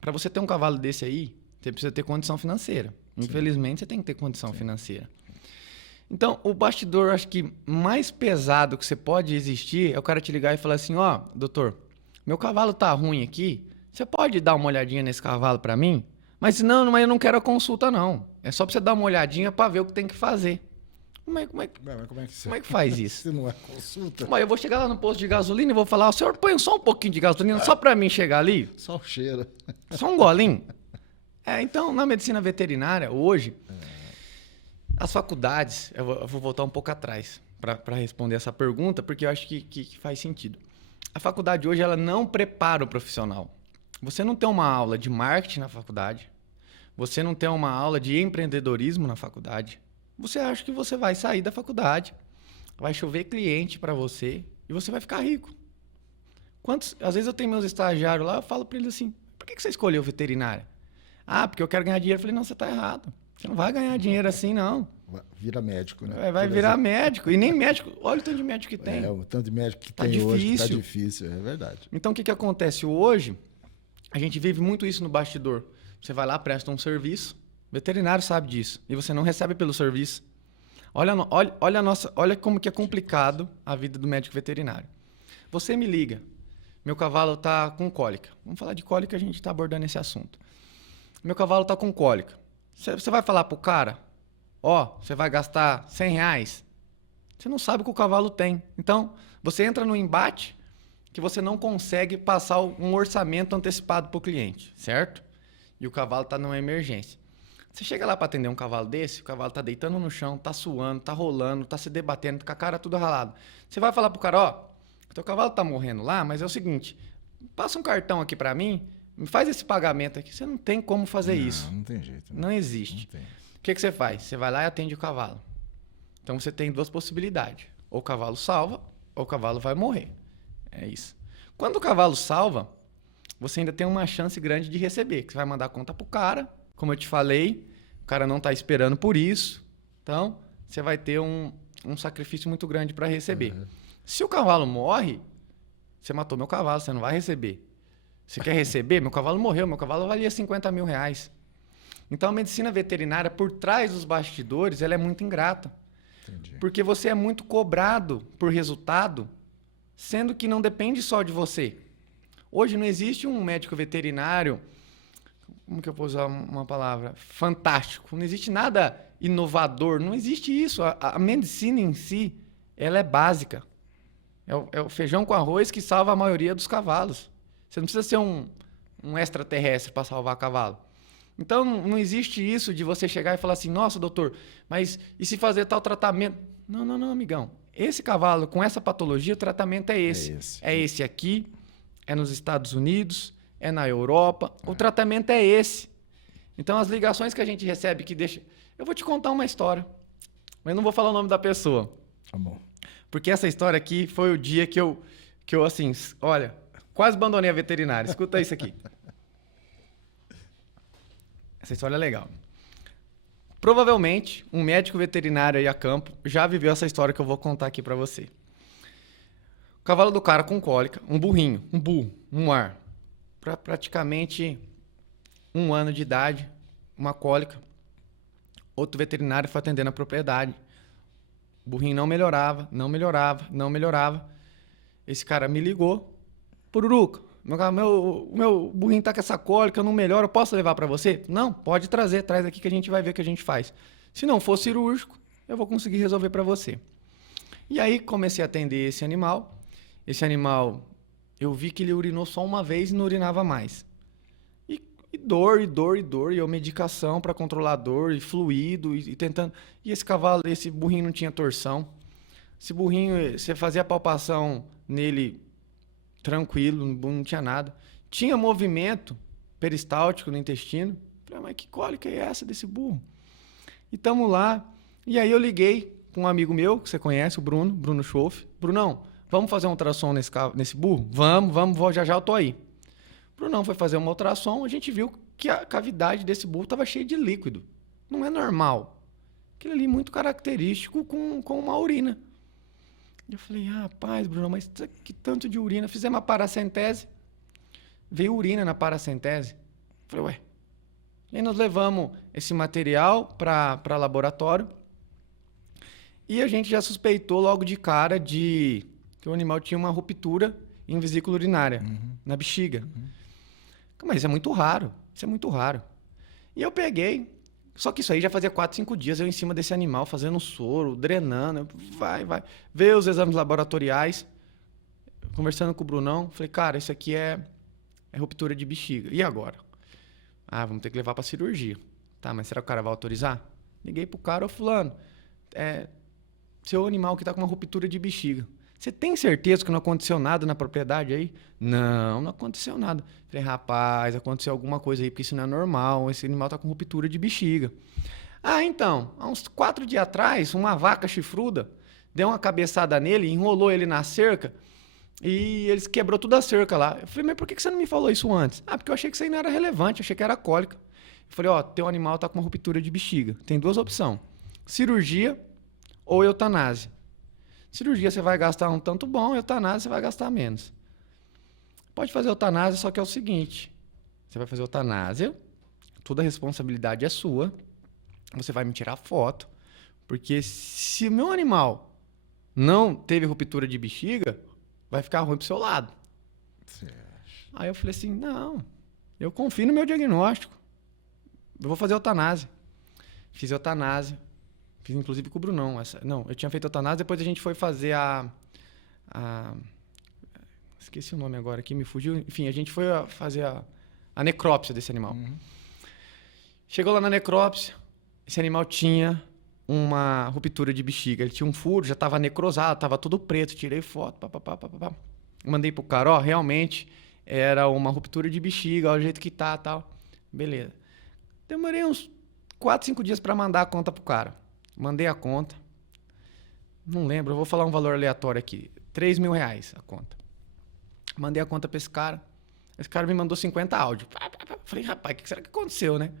para você ter um cavalo desse aí, você precisa ter condição financeira. Infelizmente, você tem que ter condição financeira. Então, o bastidor, acho que mais pesado que você pode existir é o cara te ligar e falar assim, ó, doutor, meu cavalo tá ruim aqui, você pode dar uma olhadinha nesse cavalo para mim? Mas não, mas eu não quero a consulta, não. É só pra você dar uma olhadinha para ver o que tem que fazer. Como é que faz isso? Se não é consulta. Mas eu vou chegar lá no posto de gasolina e vou falar, o senhor põe só um pouquinho de gasolina só para mim chegar ali? Só o cheiro. Só um golinho? Então, na medicina veterinária, hoje, as faculdades, eu vou voltar um pouco atrás para responder essa pergunta, porque eu acho que faz sentido. A faculdade hoje, ela não prepara o profissional. Você não tem uma aula de marketing na faculdade, você não tem uma aula de empreendedorismo na faculdade. Você acha que você vai sair da faculdade, vai chover cliente para você e você vai ficar rico. Às vezes eu tenho meus estagiários lá, eu falo para eles assim, por que você escolheu veterinária? Ah, porque eu quero ganhar dinheiro. Eu falei, não, você está errado. Você não vai ganhar dinheiro assim, não. Vira médico, né? Vai virar médico. E nem médico. Olha o tanto de médico que tem. O tanto de médico que tá tem difícil. hoje. Tá difícil, é verdade. Então, o que acontece hoje? A gente vive muito isso no bastidor. Você vai lá, presta um serviço. O veterinário sabe disso. E você não recebe pelo serviço. Olha como que é complicado a vida do médico veterinário. Você me liga. Meu cavalo está com cólica. Vamos falar de cólica, a gente está abordando esse assunto. Meu cavalo está com cólica. Você vai falar para o cara, você vai gastar R$100. Você não sabe o que o cavalo tem. Então, você entra no embate que você não consegue passar um orçamento antecipado para o cliente, certo? E o cavalo está numa emergência. Você chega lá para atender um cavalo desse, o cavalo está deitando no chão, está suando, está rolando, está se debatendo, com a cara tudo ralado. Você vai falar para o cara, teu cavalo está morrendo lá, mas é o seguinte, passa um cartão aqui para mim, me faz esse pagamento aqui. Você não tem como fazer isso. Não tem jeito. Não existe. Não tem. O que você faz? Você vai lá e atende o cavalo. Então você tem duas possibilidades. Ou o cavalo salva, ou o cavalo vai morrer. É isso. Quando o cavalo salva, você ainda tem uma chance grande de receber. Que você vai mandar a conta pro cara, como eu te falei, o cara não está esperando por isso. Então, você vai ter um sacrifício muito grande para receber. Uhum. Se o cavalo morre, você matou meu cavalo, você não vai receber. Você quer receber? Meu cavalo morreu, meu cavalo valia R$50 mil. Então, a medicina veterinária, por trás dos bastidores, ela é muito ingrata. Entendi. Porque você é muito cobrado por resultado, sendo que não depende só de você. Hoje não existe um médico veterinário, como que eu posso usar uma palavra? Fantástico. Não existe nada inovador, não existe isso. A medicina em si, ela é básica. É o feijão com arroz que salva a maioria dos cavalos. Você não precisa ser um extraterrestre para salvar cavalo. Então, não existe isso de você chegar e falar assim, nossa, doutor, mas e se fazer tal tratamento? Não, amigão. Esse cavalo com essa patologia, o tratamento é esse. É esse aqui, é nos Estados Unidos, é na Europa. O tratamento é esse. Então, as ligações que a gente recebe que deixa... Eu vou te contar uma história, mas não vou falar o nome da pessoa. Tá bom. Porque essa história aqui foi o dia que eu assim, olha, quase abandonei a veterinária. Escuta isso aqui. Essa história é legal. Provavelmente, um médico veterinário aí a campo já viveu essa história que eu vou contar aqui para você. O cavalo do cara com cólica, um burrinho, um ar. Praticamente 1 ano de idade, uma cólica. Outro veterinário foi atender na propriedade. O burrinho não melhorava. Esse cara me ligou. Pururuca, meu burrinho tá com essa cólica, não melhora, eu posso levar para você? Não, pode trazer, traz aqui que a gente vai ver o que a gente faz. Se não for cirúrgico, eu vou conseguir resolver para você. E aí comecei a atender esse animal. Esse animal, eu vi que ele urinou só uma vez e não urinava mais. E dor, e eu medicação para controlar a dor, e fluido, e tentando... E esse burrinho não tinha torção. Esse burrinho, você fazia a palpação nele tranquilo, não tinha nada. Tinha movimento peristáltico no intestino. Falei, mas que cólica é essa desse burro? E estamos lá. E aí eu liguei com um amigo meu, que você conhece, o Bruno Schoff. Brunão, vamos fazer um ultrassom nesse burro? Vamos, já eu tô aí. O Brunão foi fazer uma ultrassom, a gente viu que a cavidade desse burro estava cheia de líquido. Não é normal. Aquilo ali muito característico com uma urina. Eu falei, rapaz, Bruno, mas que tanto de urina? Fizemos uma paracentese. Veio urina na paracentese. Falei, ué. E aí nós levamos esse material para laboratório. E a gente já suspeitou logo de cara que o animal tinha uma ruptura em vesícula urinária, na bexiga. Mas isso é muito raro. Isso é muito raro. E eu peguei. Só que isso aí já fazia 4, 5 dias eu em cima desse animal, fazendo soro, drenando. Vai. Ver os exames laboratoriais. Conversando com o Brunão. Falei, cara, isso aqui é ruptura de bexiga. E agora? Vamos ter que levar para cirurgia. Tá, mas será que o cara vai autorizar? Liguei pro cara, ô fulano. Seu animal que tá com uma ruptura de bexiga. Você tem certeza que não aconteceu nada na propriedade aí? Não aconteceu nada. Falei, rapaz, aconteceu alguma coisa aí, porque isso não é normal. Esse animal tá com ruptura de bexiga. Então, há uns 4 dias atrás, uma vaca chifruda deu uma cabeçada nele, enrolou ele na cerca e eles quebrou toda a cerca lá. Eu falei, mas por que você não me falou isso antes? Porque eu achei que isso aí não era relevante, achei que era cólica. Eu falei, teu animal tá com uma ruptura de bexiga. Tem 2 opções: cirurgia ou eutanásia. Cirurgia você vai gastar um tanto bom, eutanásia você vai gastar menos. Pode fazer eutanásia, só que é o seguinte: você vai fazer eutanásia, toda a responsabilidade é sua, você vai me tirar foto, porque se o meu animal não teve ruptura de bexiga, vai ficar ruim pro seu lado. Aí eu falei assim, não, eu confio no meu diagnóstico, eu vou fazer eutanásia. Fiz eutanásia. Fiz inclusive com o Brunão. Não, eu tinha feito eutanásia, depois a gente foi fazer esqueci o nome agora aqui, me fugiu. Enfim, a gente foi fazer a necrópsia desse animal. Chegou lá na necrópsia, esse animal tinha uma ruptura de bexiga. Ele tinha um furo, já estava necrosado, estava tudo preto. Tirei foto, mandei pro cara, realmente era uma ruptura de bexiga, olha o jeito que tá, tal. Beleza. Demorei uns 4, 5 dias para mandar a conta pro cara. Mandei a conta. Não lembro, eu vou falar um valor aleatório aqui. R$3.000 a conta. Mandei a conta para esse cara. Esse cara me mandou 50 áudios. Falei, rapaz, o que será que aconteceu, né?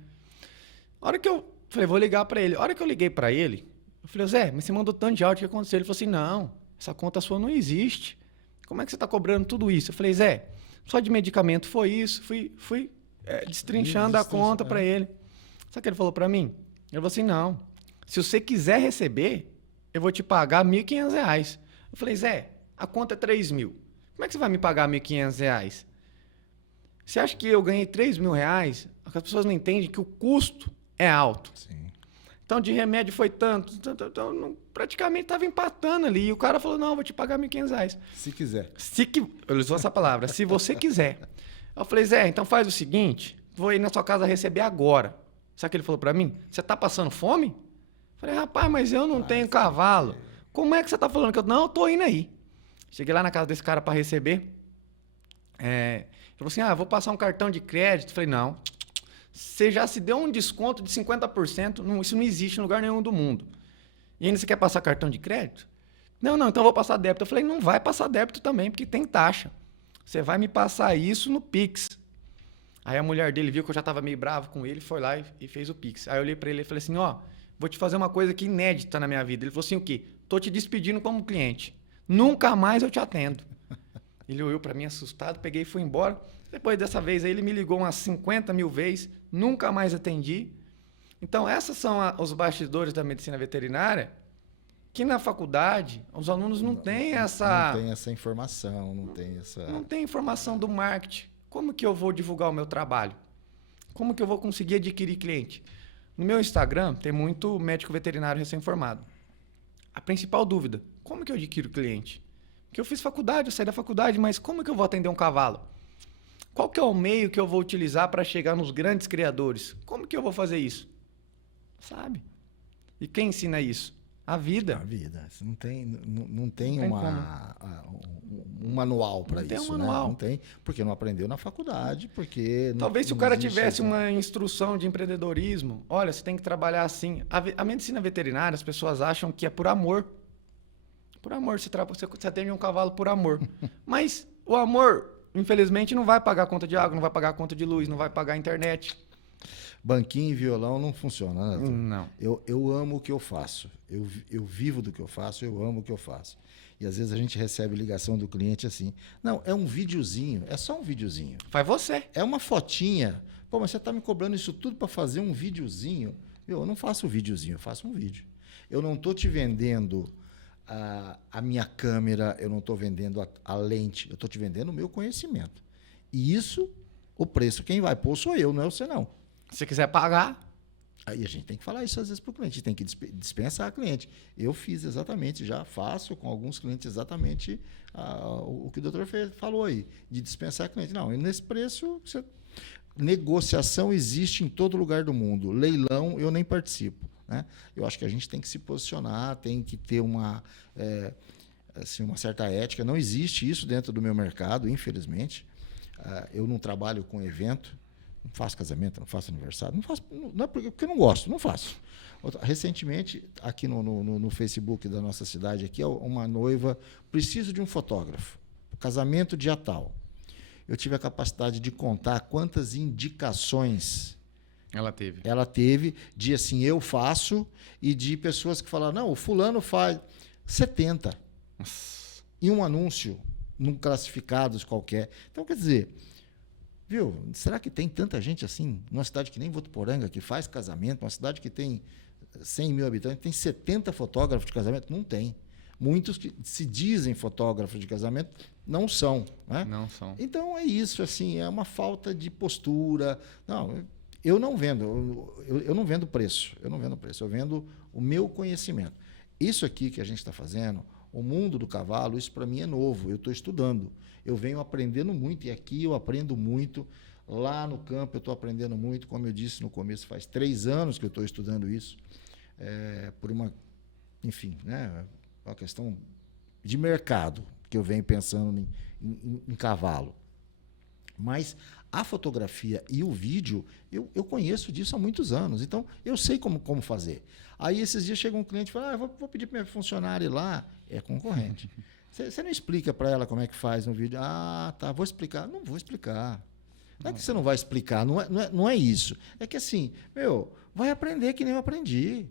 A hora que eu falei, vou ligar para ele. A hora que eu liguei para ele, eu falei, Zé, mas você mandou tanto de áudio, o que aconteceu? Ele falou assim, não, essa conta sua não existe. Como é que você está cobrando tudo isso? Eu falei, Zé, só de medicamento foi isso. Fui destrinchando a conta para ele. Sabe o que ele falou para mim? Ele falou assim, não. Se você quiser receber, eu vou te pagar R$1.500. Eu falei, Zé, a conta é R$3.000. Como é que você vai me pagar R$1.500? Você acha que eu ganhei R$3.000? As pessoas não entendem que o custo é alto. Sim. Então, de remédio foi tanto. Então, praticamente estava empatando ali. E o cara falou, não, eu vou te pagar R$1.500. Se quiser. Ele usou essa palavra, se você quiser. Eu falei, Zé, então faz o seguinte, vou ir na sua casa receber agora. Sabe o que ele falou para mim? Você tá passando fome? Falei, rapaz, mas eu não tenho cavalo. Como é que você tá falando que eu... Não, eu tô indo aí. Cheguei lá na casa desse cara para receber. Ele falou assim, vou passar um cartão de crédito. Falei, não. Você já se deu um desconto de 50%. Não, isso não existe em lugar nenhum do mundo. E ainda você quer passar cartão de crédito? Não, então eu vou passar débito. Eu falei, não vai passar débito também, porque tem taxa. Você vai me passar isso no Pix. Aí a mulher dele viu que eu já estava meio bravo com ele, foi lá e fez o Pix. Aí eu olhei para ele e falei assim, vou te fazer uma coisa aqui inédita na minha vida. Ele falou assim, o quê? Tô te despedindo como cliente. Nunca mais eu te atendo. Ele olhou para mim assustado, peguei e fui embora. Depois dessa vez aí, ele me ligou umas 50 mil vezes, nunca mais atendi. Então, essas são os bastidores da medicina veterinária, que na faculdade os alunos não têm essa... Não tem essa informação, não tem essa... Não tem informação do marketing. Como que eu vou divulgar o meu trabalho? Como que eu vou conseguir adquirir cliente? No meu Instagram tem muito médico veterinário recém-formado. A principal dúvida, como que eu adquiro cliente? Porque eu fiz faculdade, eu saí da faculdade, mas como que eu vou atender um cavalo? Qual que é o meio que eu vou utilizar para chegar nos grandes criadores? Como que eu vou fazer isso? Sabe? E quem ensina isso? A vida. A vida. Não tem um manual para isso. Não tem um manual. Né? Não tem, porque não aprendeu na faculdade, porque... Talvez se o cara tivesse uma instrução de empreendedorismo, olha, você tem que trabalhar assim. A medicina veterinária, as pessoas acham que é por amor. Por amor, você atende um cavalo por amor. Mas o amor, infelizmente, não vai pagar a conta de água, não vai pagar a conta de luz, não vai pagar a internet. Banquinho e violão não funciona, né? Não. Eu amo o que eu faço. Eu vivo do que eu faço, eu amo o que eu faço. E às vezes a gente recebe ligação do cliente assim, não, é um videozinho, é só um videozinho. Faz você. É uma fotinha. Pô, mas você está me cobrando isso tudo para fazer um videozinho? Eu não faço videozinho, eu faço um vídeo. Eu não estou te vendendo a minha câmera, eu não estou vendendo a lente, eu estou te vendendo o meu conhecimento. E isso, o preço, quem vai pôr sou eu, não é você não. Se quiser pagar... Aí a gente tem que falar isso às vezes para o cliente, tem que dispensar a cliente. Eu fiz exatamente, já faço com alguns clientes exatamente o que o doutor falou aí, de dispensar a cliente. Não, nesse preço, negociação existe em todo lugar do mundo. Leilão, eu nem participo. Né? Eu acho que a gente tem que se posicionar, tem que ter uma certa ética. Não existe isso dentro do meu mercado, infelizmente. Eu não trabalho com evento. Não faço casamento, não faço aniversário, não é porque eu não gosto, não faço. Recentemente, aqui no Facebook da nossa cidade, aqui, uma noiva, preciso de um fotógrafo, casamento dia tal. Eu tive a capacidade de contar quantas indicações ela teve de assim, eu faço, e de pessoas que falaram, não, o fulano faz 70. Nossa. E um anúncio, num classificados qualquer. Então, quer dizer... Viu? Será que tem tanta gente assim, numa cidade que nem Votuporanga, que faz casamento, uma cidade que tem 100 mil habitantes, tem 70 fotógrafos de casamento? Não tem. Muitos que se dizem fotógrafos de casamento não são. Né? Não são. Então é isso, assim, é uma falta de postura. Não, eu não vendo, eu não vendo preço, eu vendo o meu conhecimento. Isso aqui que a gente está fazendo, o mundo do cavalo, isso para mim é novo, eu estou estudando. Eu venho aprendendo muito, e aqui eu aprendo muito. Lá no campo eu estou aprendendo muito. Como eu disse no começo, faz 3 anos que eu estou estudando isso. Por uma, enfim, né, uma questão de mercado, que eu venho pensando em cavalo. Mas a fotografia e o vídeo, eu conheço disso há muitos anos. Então, eu sei como fazer. Aí, esses dias, chega um cliente e fala, vou pedir para minha funcionária ir lá. É concorrente. Você não explica para ela como é que faz no vídeo? Ah, tá, vou explicar. Não vou explicar. Não é que você não vai explicar, não é isso. É que assim, vai aprender que nem eu aprendi.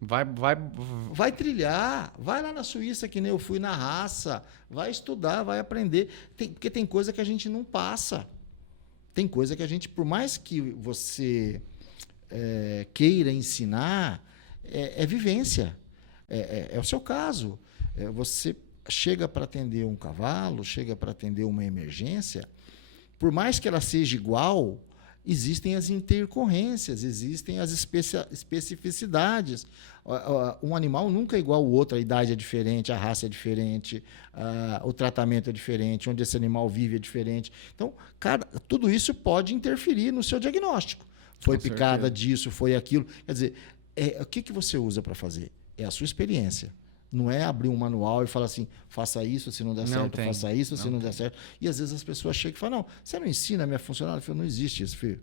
Vai trilhar, vai lá na Suíça que nem eu fui na raça, vai estudar, vai aprender. Porque tem coisa que a gente não passa. Tem coisa que a gente, por mais que você queira ensinar, é vivência. É o seu caso. Você chega para atender um cavalo, chega para atender uma emergência, por mais que ela seja igual, existem as intercorrências, existem as especificidades. Um animal nunca é igual ao outro, a idade é diferente, a raça é diferente, o tratamento é diferente, onde esse animal vive é diferente. Então, tudo isso pode interferir no seu diagnóstico. Foi picada disso, foi aquilo. Quer dizer, o que você usa para fazer? É a sua experiência. Não é abrir um manual e falar assim, faça isso, se não der certo, faça isso, se não der certo. E às vezes as pessoas chegam e falam, não, você não ensina a minha funcionária? Eu falo, não existe isso, filho.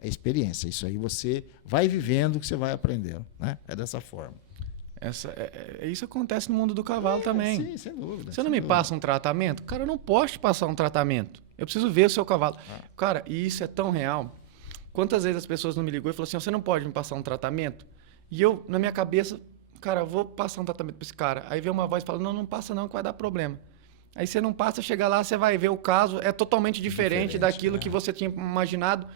É experiência. Isso aí você vai vivendo que você vai aprendendo. Né? É dessa forma. Isso acontece no mundo do cavalo também. Sim, sem dúvida. Você não me passa um tratamento? Cara, eu não posso te passar um tratamento. Eu preciso ver o seu cavalo. Cara, e isso é tão real. Quantas vezes as pessoas não me ligou e falaram assim, você não pode me passar um tratamento? E eu, na minha cabeça... Cara, eu vou passar um tratamento para esse cara. Aí vem uma voz e fala, não passa não, que vai dar problema. Aí você não passa, chega lá, você vai ver o caso, é totalmente diferente daquilo que você tinha imaginado.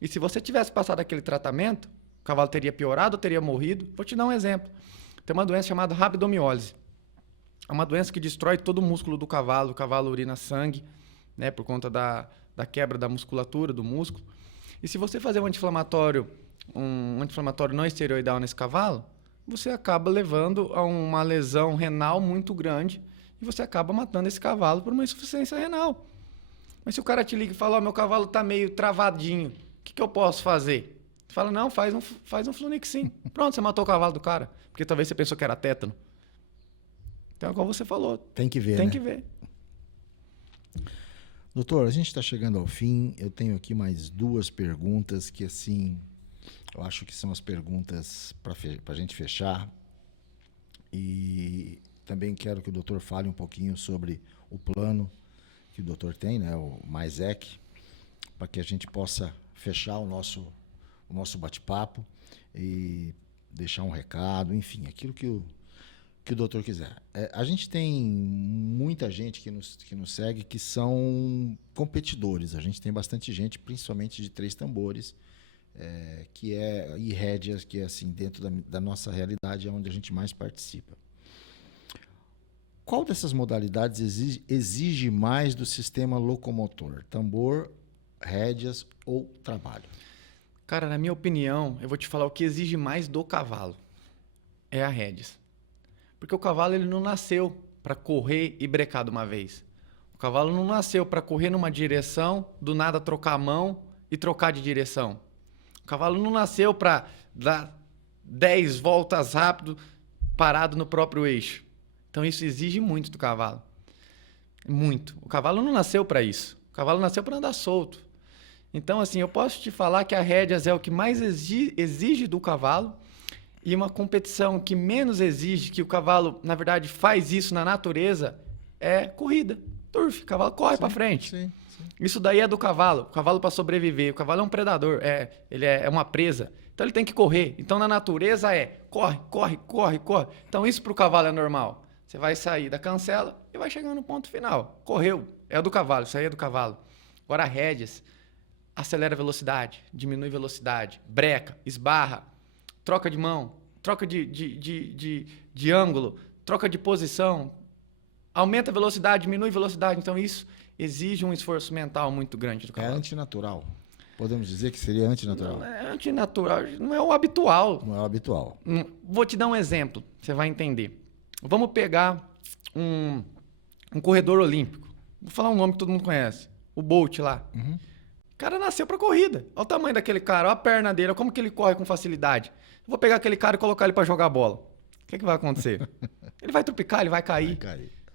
E se você tivesse passado aquele tratamento, o cavalo teria piorado ou teria morrido. Vou te dar um exemplo. Tem uma doença chamada rabdomiólise. É uma doença que destrói todo o músculo do cavalo. O cavalo urina sangue, né, por conta da quebra da musculatura, do músculo. E se você fazer um anti-inflamatório não esteroidal nesse cavalo, você acaba levando a uma lesão renal muito grande e você acaba matando esse cavalo por uma insuficiência renal. Mas se o cara te liga e fala, meu cavalo está meio travadinho, o que eu posso fazer? Você fala, não, faz um Flunixin. Pronto, você matou o cavalo do cara, porque talvez você pensou que era tétano. Então é como você falou. Tem que ver, Tem né? que ver. Doutor, a gente está chegando ao fim. Eu tenho aqui mais 2 perguntas que, assim... Eu acho que são as perguntas para a gente fechar. E também quero que o doutor fale um pouquinho sobre o plano que o doutor tem, né, o MyZec, para que a gente possa fechar o nosso bate-papo e deixar um recado, enfim, aquilo que o doutor quiser. A gente tem muita gente que nos segue que são competidores. A gente tem bastante gente, principalmente de 3 tambores, e rédeas, que é assim, dentro da nossa realidade, é onde a gente mais participa. Qual dessas modalidades exige mais do sistema locomotor? Tambor, rédeas ou trabalho? Cara, na minha opinião, eu vou te falar o que exige mais do cavalo. É a rédeas. Porque o cavalo ele não nasceu para correr e brecar de uma vez. O cavalo não nasceu para correr numa direção, do nada trocar a mão e trocar de direção. O cavalo não nasceu para dar 10 voltas rápido, parado no próprio eixo. Então isso exige muito do cavalo. Muito. O cavalo não nasceu para isso. O cavalo nasceu para andar solto. Então, assim, eu posso te falar que a rédeas é o que mais exige do cavalo, e uma competição que menos exige, que o cavalo, na verdade, faz isso na natureza, é corrida. Turf, o cavalo corre para frente. Sim. Isso daí é do cavalo. O cavalo, para sobreviver, o cavalo é um predador, ele é uma presa. Então ele tem que correr. Então na natureza corre. Então isso para o cavalo é normal. Você vai sair da cancela e vai chegar no ponto final. Correu, é do cavalo, isso aí é do cavalo. Agora rédeas, acelera a velocidade, diminui a velocidade, breca, esbarra, troca de mão, troca de ângulo, troca de posição, aumenta a velocidade, diminui a velocidade. Então isso exige um esforço mental muito grande do cavalo. É antinatural. Podemos dizer que seria antinatural. Não é antinatural, não é o habitual. Não é o habitual. Vou te dar um exemplo, você vai entender. Vamos pegar um corredor olímpico. Vou falar um nome que todo mundo conhece. O Bolt lá. Uhum. O cara nasceu pra corrida. Olha o tamanho daquele cara, olha a perna dele, olha como que ele corre com facilidade. Eu vou pegar aquele cara e colocar ele pra jogar bola. O que vai acontecer? Ele vai trupicar, ele vai cair.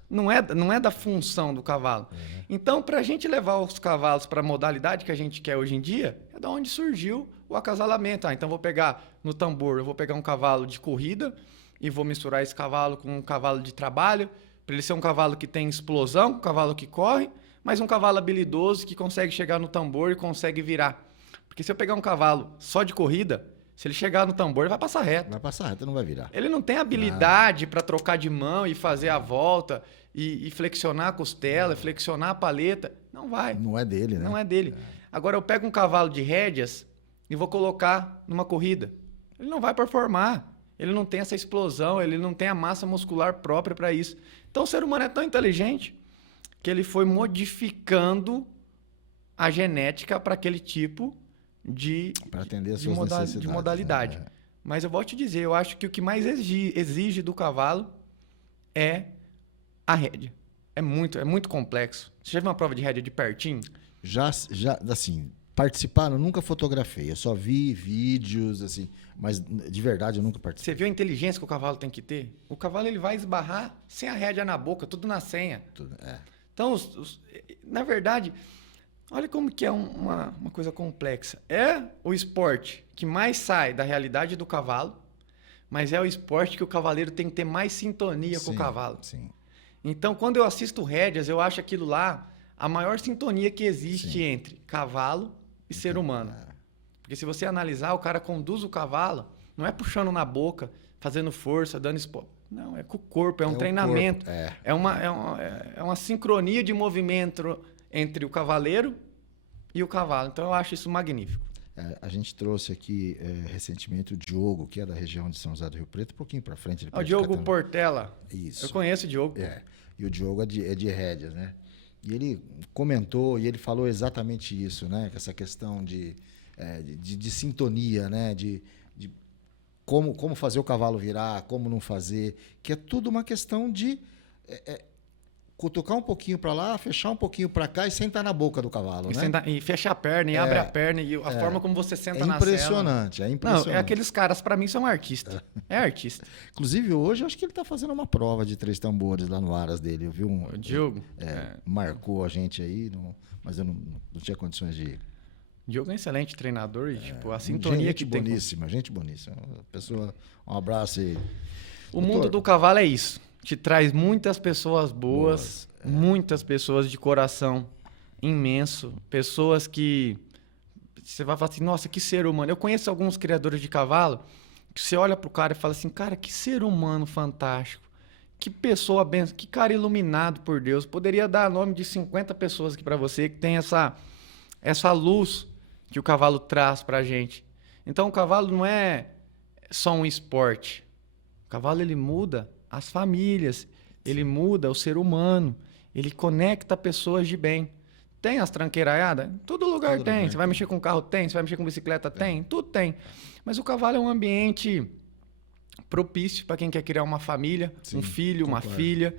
Não é da função do cavalo. Uhum. Então, para a gente levar os cavalos para a modalidade que a gente quer hoje em dia, é da onde surgiu o acasalamento. Então, vou pegar no tambor, eu vou pegar um cavalo de corrida e vou misturar esse cavalo com um cavalo de trabalho, para ele ser um cavalo que tem explosão, um cavalo que corre, mas um cavalo habilidoso que consegue chegar no tambor e consegue virar. Porque se eu pegar um cavalo só de corrida, se ele chegar no tambor, ele vai passar reto. Vai passar reto, não vai virar. Ele não tem habilidade para trocar de mão e fazer a volta e flexionar a costela, flexionar a paleta. Não vai. Não é dele, né? Não é dele. Agora eu pego um cavalo de rédeas e vou colocar numa corrida. Ele não vai performar. Ele não tem essa explosão, ele não tem a massa muscular própria para isso. Então o ser humano é tão inteligente que ele foi modificando a genética para aquele tipo de modalidade. Mas eu vou te dizer, eu acho que o que mais exige do cavalo é a rédea. É muito complexo. Você já viu uma prova de rédea de pertinho? Já, assim, participaram, nunca fotografei. Eu só vi vídeos, assim, mas de verdade eu nunca participei. Você viu a inteligência que o cavalo tem que ter? O cavalo ele vai esbarrar sem a rédea na boca, tudo na senha. Então, na verdade, olha como que é uma coisa complexa. É o esporte que mais sai da realidade do cavalo, mas é o esporte que o cavaleiro tem que ter mais sintonia com o cavalo. Sim. Então, quando eu assisto rédeas, eu acho aquilo lá a maior sintonia que existe entre cavalo e ser humano. Porque se você analisar, o cara conduz o cavalo, não é puxando na boca, fazendo força, dando esporte. Não, é com o corpo, é um treinamento. É uma sincronia de movimento entre o cavaleiro e o cavalo. Então, eu acho isso magnífico. A gente trouxe aqui recentemente o Diogo, que é da região de São José do Rio Preto, um pouquinho para frente. O Diogo Portela. Isso. Eu conheço o Diogo. E o Diogo é de rédeas, né? E ele comentou e ele falou exatamente isso, né? Essa questão de sintonia, né? De como fazer o cavalo virar, como não fazer, que é tudo uma questão de cutucar um pouquinho para lá, fechar um pouquinho para cá e sentar na boca do cavalo, né? E fecha a perna, e abre a perna, e a forma como você senta na cela. É impressionante. Não, aqueles caras, para mim, são artistas. É artista. Inclusive, hoje, acho que ele está fazendo uma prova de 3 tambores lá no Aras dele. Eu vi o Diogo. Marcou a gente aí, mas eu não tinha condições de ir. O Diogo é um excelente treinador e a sintonia que tem. Gente boníssima. Pessoa, um abraço aí. O mundo do cavalo é isso. Te traz muitas pessoas boas, muitas pessoas de coração imenso, pessoas que você vai falar assim, nossa, que ser humano. Eu conheço alguns criadores de cavalo que você olha pro cara e fala assim, cara, que ser humano fantástico, que pessoa benção, que cara iluminado por Deus. Poderia dar nome de 50 pessoas aqui para você que tem essa luz que o cavalo traz pra gente. Então, o cavalo não é só um esporte. O cavalo, ele muda as famílias, ele muda o ser humano, ele conecta pessoas de bem. Tem as tranqueiraiadas? Todo lugar tem. Você vai mexer com carro? Tem. Você vai mexer com bicicleta? Tem. Tudo tem. Mas o cavalo é um ambiente propício para quem quer criar uma família, um filho, uma filha,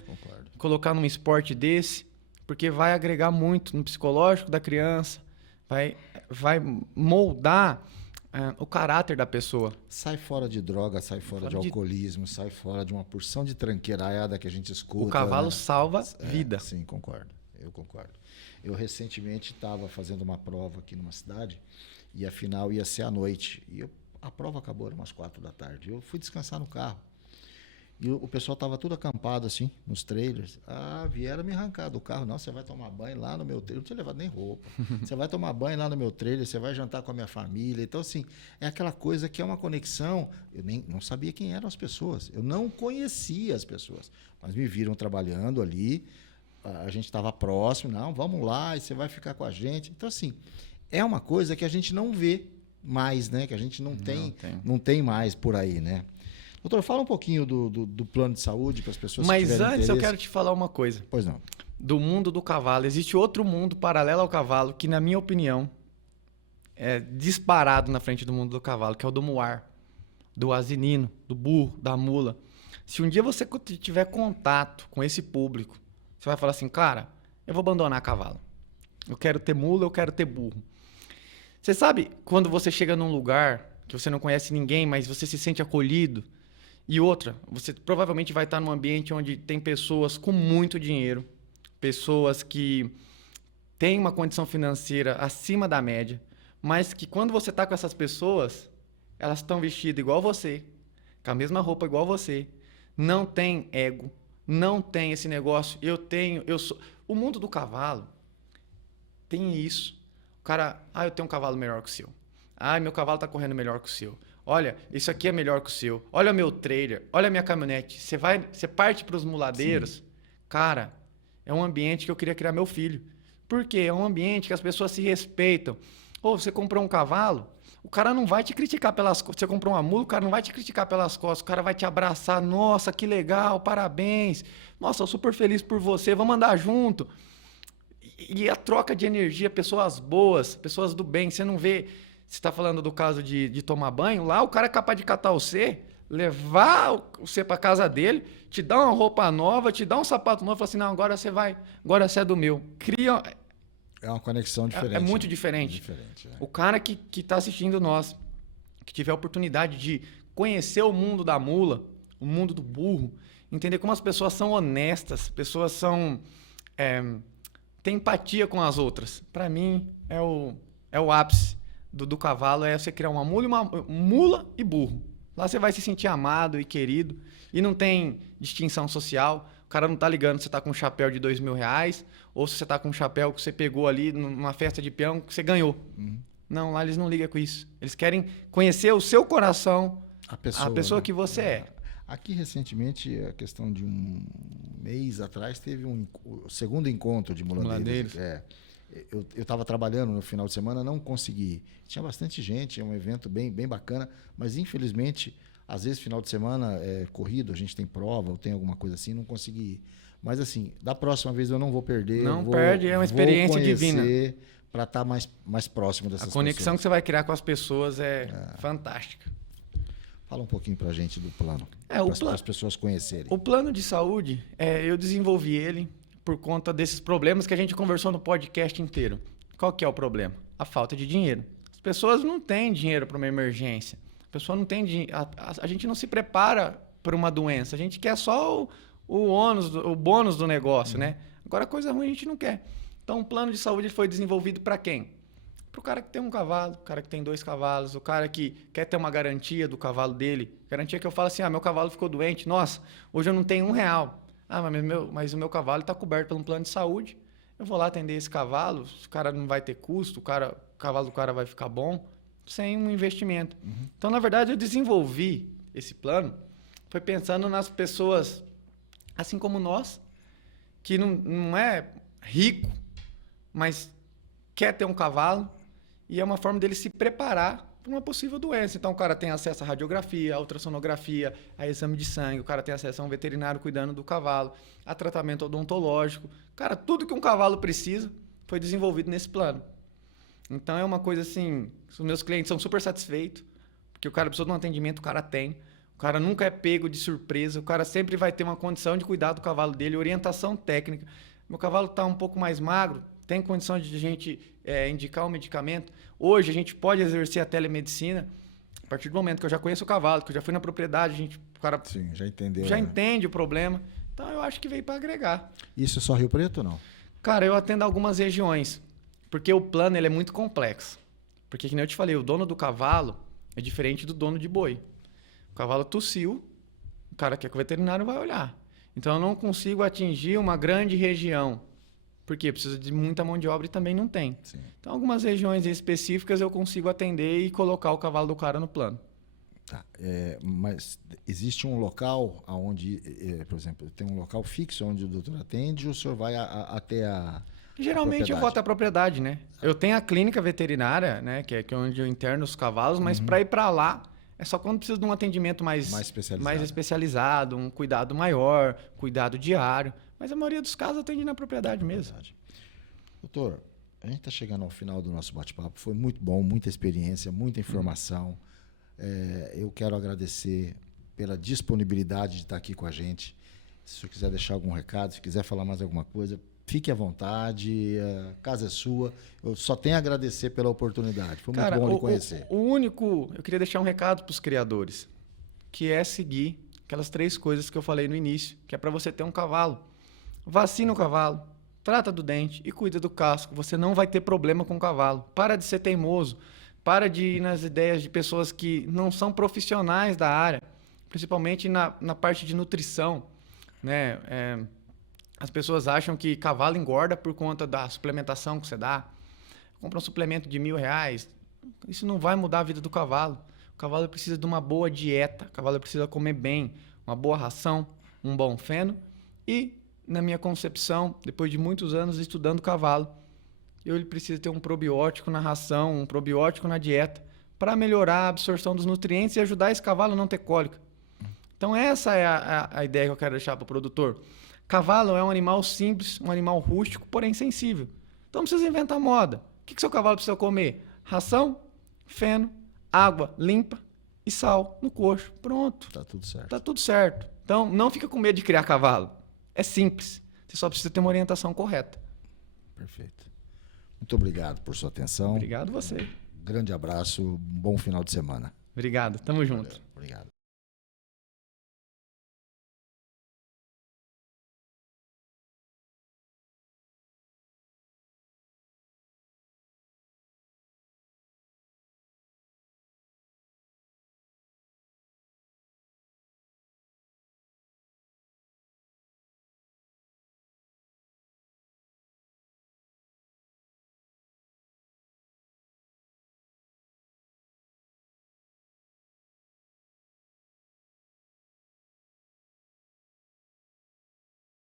colocar num esporte desse, porque vai agregar muito no psicológico da criança, vai moldar o caráter da pessoa. Sai fora de droga, sai fora de alcoolismo, sai fora de uma porção de tranqueiraiada que a gente escuta. O cavalo salva vida. Sim, concordo. Eu concordo. Eu recentemente estava fazendo uma prova aqui numa cidade e a final ia ser à noite. E a prova acabou, umas 4 da tarde. Eu fui descansar no carro. E o pessoal estava tudo acampado assim, nos trailers. Vieram me arrancar do carro. Não, você vai tomar banho lá no meu trailer. Eu não tinha levado nem roupa. Você vai tomar banho lá no meu trailer, você vai jantar com a minha família. Então, assim, é aquela coisa que é uma conexão. Eu não sabia quem eram as pessoas. Eu não conhecia as pessoas. Mas me viram trabalhando ali. A gente estava próximo. Não, vamos lá, e você vai ficar com a gente. Então, assim, é uma coisa que a gente não vê mais, né? Que a gente não tem mais por aí, né? Doutor, fala um pouquinho do plano de saúde para as pessoas que tiverem interesse. Mas antes eu quero te falar uma coisa. Pois não. Do mundo do cavalo. Existe outro mundo paralelo ao cavalo que, na minha opinião, é disparado na frente do mundo do cavalo, que é o do muar, do asinino, do burro, da mula. Se um dia você tiver contato com esse público, você vai falar assim, cara, eu vou abandonar cavalo. Eu quero ter mula, eu quero ter burro. Você sabe quando você chega num lugar que você não conhece ninguém, mas você se sente acolhido? E outra, você provavelmente vai estar num ambiente onde tem pessoas com muito dinheiro, pessoas que têm uma condição financeira acima da média, mas que quando você está com essas pessoas, elas estão vestidas igual você, com a mesma roupa igual você, não tem ego, não tem esse negócio, eu sou... O mundo do cavalo tem isso. O cara, eu tenho um cavalo melhor que o seu. Meu cavalo está correndo melhor que o seu. Olha, isso aqui é melhor que o seu. Olha o meu trailer, olha a minha caminhonete. Você parte para os muladeiros. Sim. Cara, é um ambiente que eu queria criar meu filho. Por quê? É um ambiente que as pessoas se respeitam. Você comprou um cavalo, o cara não vai te criticar pelas costas. Você comprou uma mula, o cara não vai te criticar pelas costas. O cara vai te abraçar. Nossa, que legal, parabéns. Nossa, eu super feliz por você, vamos andar junto. E a troca de energia, pessoas boas, pessoas do bem. Você não vê... Você está falando do caso de tomar banho, lá o cara é capaz de catar você, levar você para casa dele, te dar uma roupa nova, te dar um sapato novo, falar assim, não, agora você é do meu. Cria... É uma conexão diferente. É muito diferente. O cara que está assistindo nós, que tiver a oportunidade de conhecer o mundo da mula, o mundo do burro, entender como as pessoas são honestas, pessoas são... têm empatia com as outras. Para mim, é o ápice. Do cavalo é você criar uma mula e burro. Lá você vai se sentir amado e querido. E não tem distinção social. O cara não tá ligando se você tá com um chapéu de R$2.000 ou se você tá com um chapéu que você pegou ali numa festa de peão que você ganhou. Não, lá eles não ligam com isso. Eles querem conhecer o seu coração, a pessoa que você é. Aqui, recentemente, a questão de um mês atrás, teve o segundo encontro de muladeiros. Eu estava trabalhando no final de semana, não consegui. Tinha bastante gente, é um evento bem bacana, mas infelizmente, às vezes final de semana é corrido, a gente tem prova ou tem alguma coisa assim, não consegui ir. Mas assim, da próxima vez eu não vou perder. Perde, é uma experiência divina. Para estar mais próximo dessas pessoas. A conexão que você vai criar com as pessoas é fantástica. Fala um pouquinho para a gente do plano, para as pessoas conhecerem. O plano de saúde, eu desenvolvi ele por conta desses problemas que a gente conversou no podcast inteiro. Qual que é o problema? A falta de dinheiro. As pessoas não têm dinheiro para uma emergência. A pessoa não tem dinheiro. A gente não se prepara para uma doença. A gente quer só o bônus do negócio, né? Agora, coisa ruim a gente não quer. Então, o plano de saúde foi desenvolvido para quem? Para o cara que tem um cavalo, o cara que tem 2 cavalos, o cara que quer ter uma garantia do cavalo dele. Garantia que eu falo assim, meu cavalo ficou doente. Nossa, hoje eu não tenho R$1. Mas o meu cavalo está coberto por um plano de saúde. Eu vou lá atender esse cavalo, o cara não vai ter custo, o cavalo do cara vai ficar bom, sem um investimento. Então, na verdade, eu desenvolvi esse plano, foi pensando nas pessoas, assim como nós, que não é rico, mas quer ter um cavalo, e é uma forma dele se preparar para uma possível doença. Então, o cara tem acesso à radiografia, à ultrassonografia, a exame de sangue, o cara tem acesso a um veterinário cuidando do cavalo, a tratamento odontológico. Cara, tudo que um cavalo precisa foi desenvolvido nesse plano. Então, é uma coisa assim, os meus clientes são super satisfeitos, porque o cara precisa de um atendimento, o cara tem. O cara nunca é pego de surpresa, o cara sempre vai ter uma condição de cuidar do cavalo dele, orientação técnica. Meu cavalo está um pouco mais magro, tem condição de a gente indicar um medicamento. Hoje a gente pode exercer a telemedicina a partir do momento que eu já conheço o cavalo, que eu já fui na propriedade, o cara Sim, já entendeu. já entende o problema. Então eu acho que veio para agregar. Isso é só Rio Preto ou não? Cara, eu atendo algumas regiões, porque o plano ele é muito complexo. Porque, que nem eu te falei, o dono do cavalo é diferente do dono de boi. O cavalo tossiu, o cara que é com o veterinário vai olhar. Então eu não consigo atingir uma grande região. Porque precisa de muita mão de obra e também não tem. Sim. Então, algumas regiões específicas eu consigo atender e colocar o cavalo do cara no plano. Tá. Mas existe um local onde, por exemplo, tem um local fixo onde o doutor atende ou o senhor vai até a Geralmente eu vou até a propriedade, né? Eu tenho a clínica veterinária, né? Que é onde eu interno os cavalos, mas para ir para lá é só quando precisa de um atendimento mais especializado, um cuidado maior, cuidado diário. Mas a maioria dos casos atende na propriedade mesmo. Doutor, a gente está chegando ao final do nosso bate-papo. Foi muito bom, muita experiência, muita informação. Eu quero agradecer pela disponibilidade de estar aqui com a gente. Se o senhor quiser deixar algum recado, se quiser falar mais alguma coisa, fique à vontade, a casa é sua. Eu só tenho a agradecer pela oportunidade. Foi muito bom lhe conhecer. Eu queria deixar um recado para os criadores, que é seguir aquelas 3 coisas que eu falei no início, que é para você ter um cavalo. Vacina o cavalo, trata do dente e cuida do casco. Você não vai ter problema com o cavalo. Para de ser teimoso. Para de ir nas ideias de pessoas que não são profissionais da área, principalmente na parte de nutrição, né? As pessoas acham que cavalo engorda por conta da suplementação que você dá. Compra um suplemento de R$1.000. Isso não vai mudar a vida do cavalo. O cavalo precisa de uma boa dieta. O cavalo precisa comer bem, uma boa ração, um bom feno. E, na minha concepção, depois de muitos anos estudando cavalo, ele precisa ter um probiótico na ração, um probiótico na dieta, para melhorar a absorção dos nutrientes e ajudar esse cavalo a não ter cólica. Então essa é a ideia que eu quero deixar para o produtor. Cavalo é um animal simples, um animal rústico, porém sensível. Então não precisa inventar moda. O que seu cavalo precisa comer? Ração, feno, água limpa e sal no coxo. Pronto. Tá tudo certo. Tá tudo certo. Então não fica com medo de criar cavalo. É simples. Você só precisa ter uma orientação correta. Perfeito. Muito obrigado por sua atenção. Obrigado você. Grande abraço, bom final de semana. Obrigado, tamo junto. Valeu, obrigado.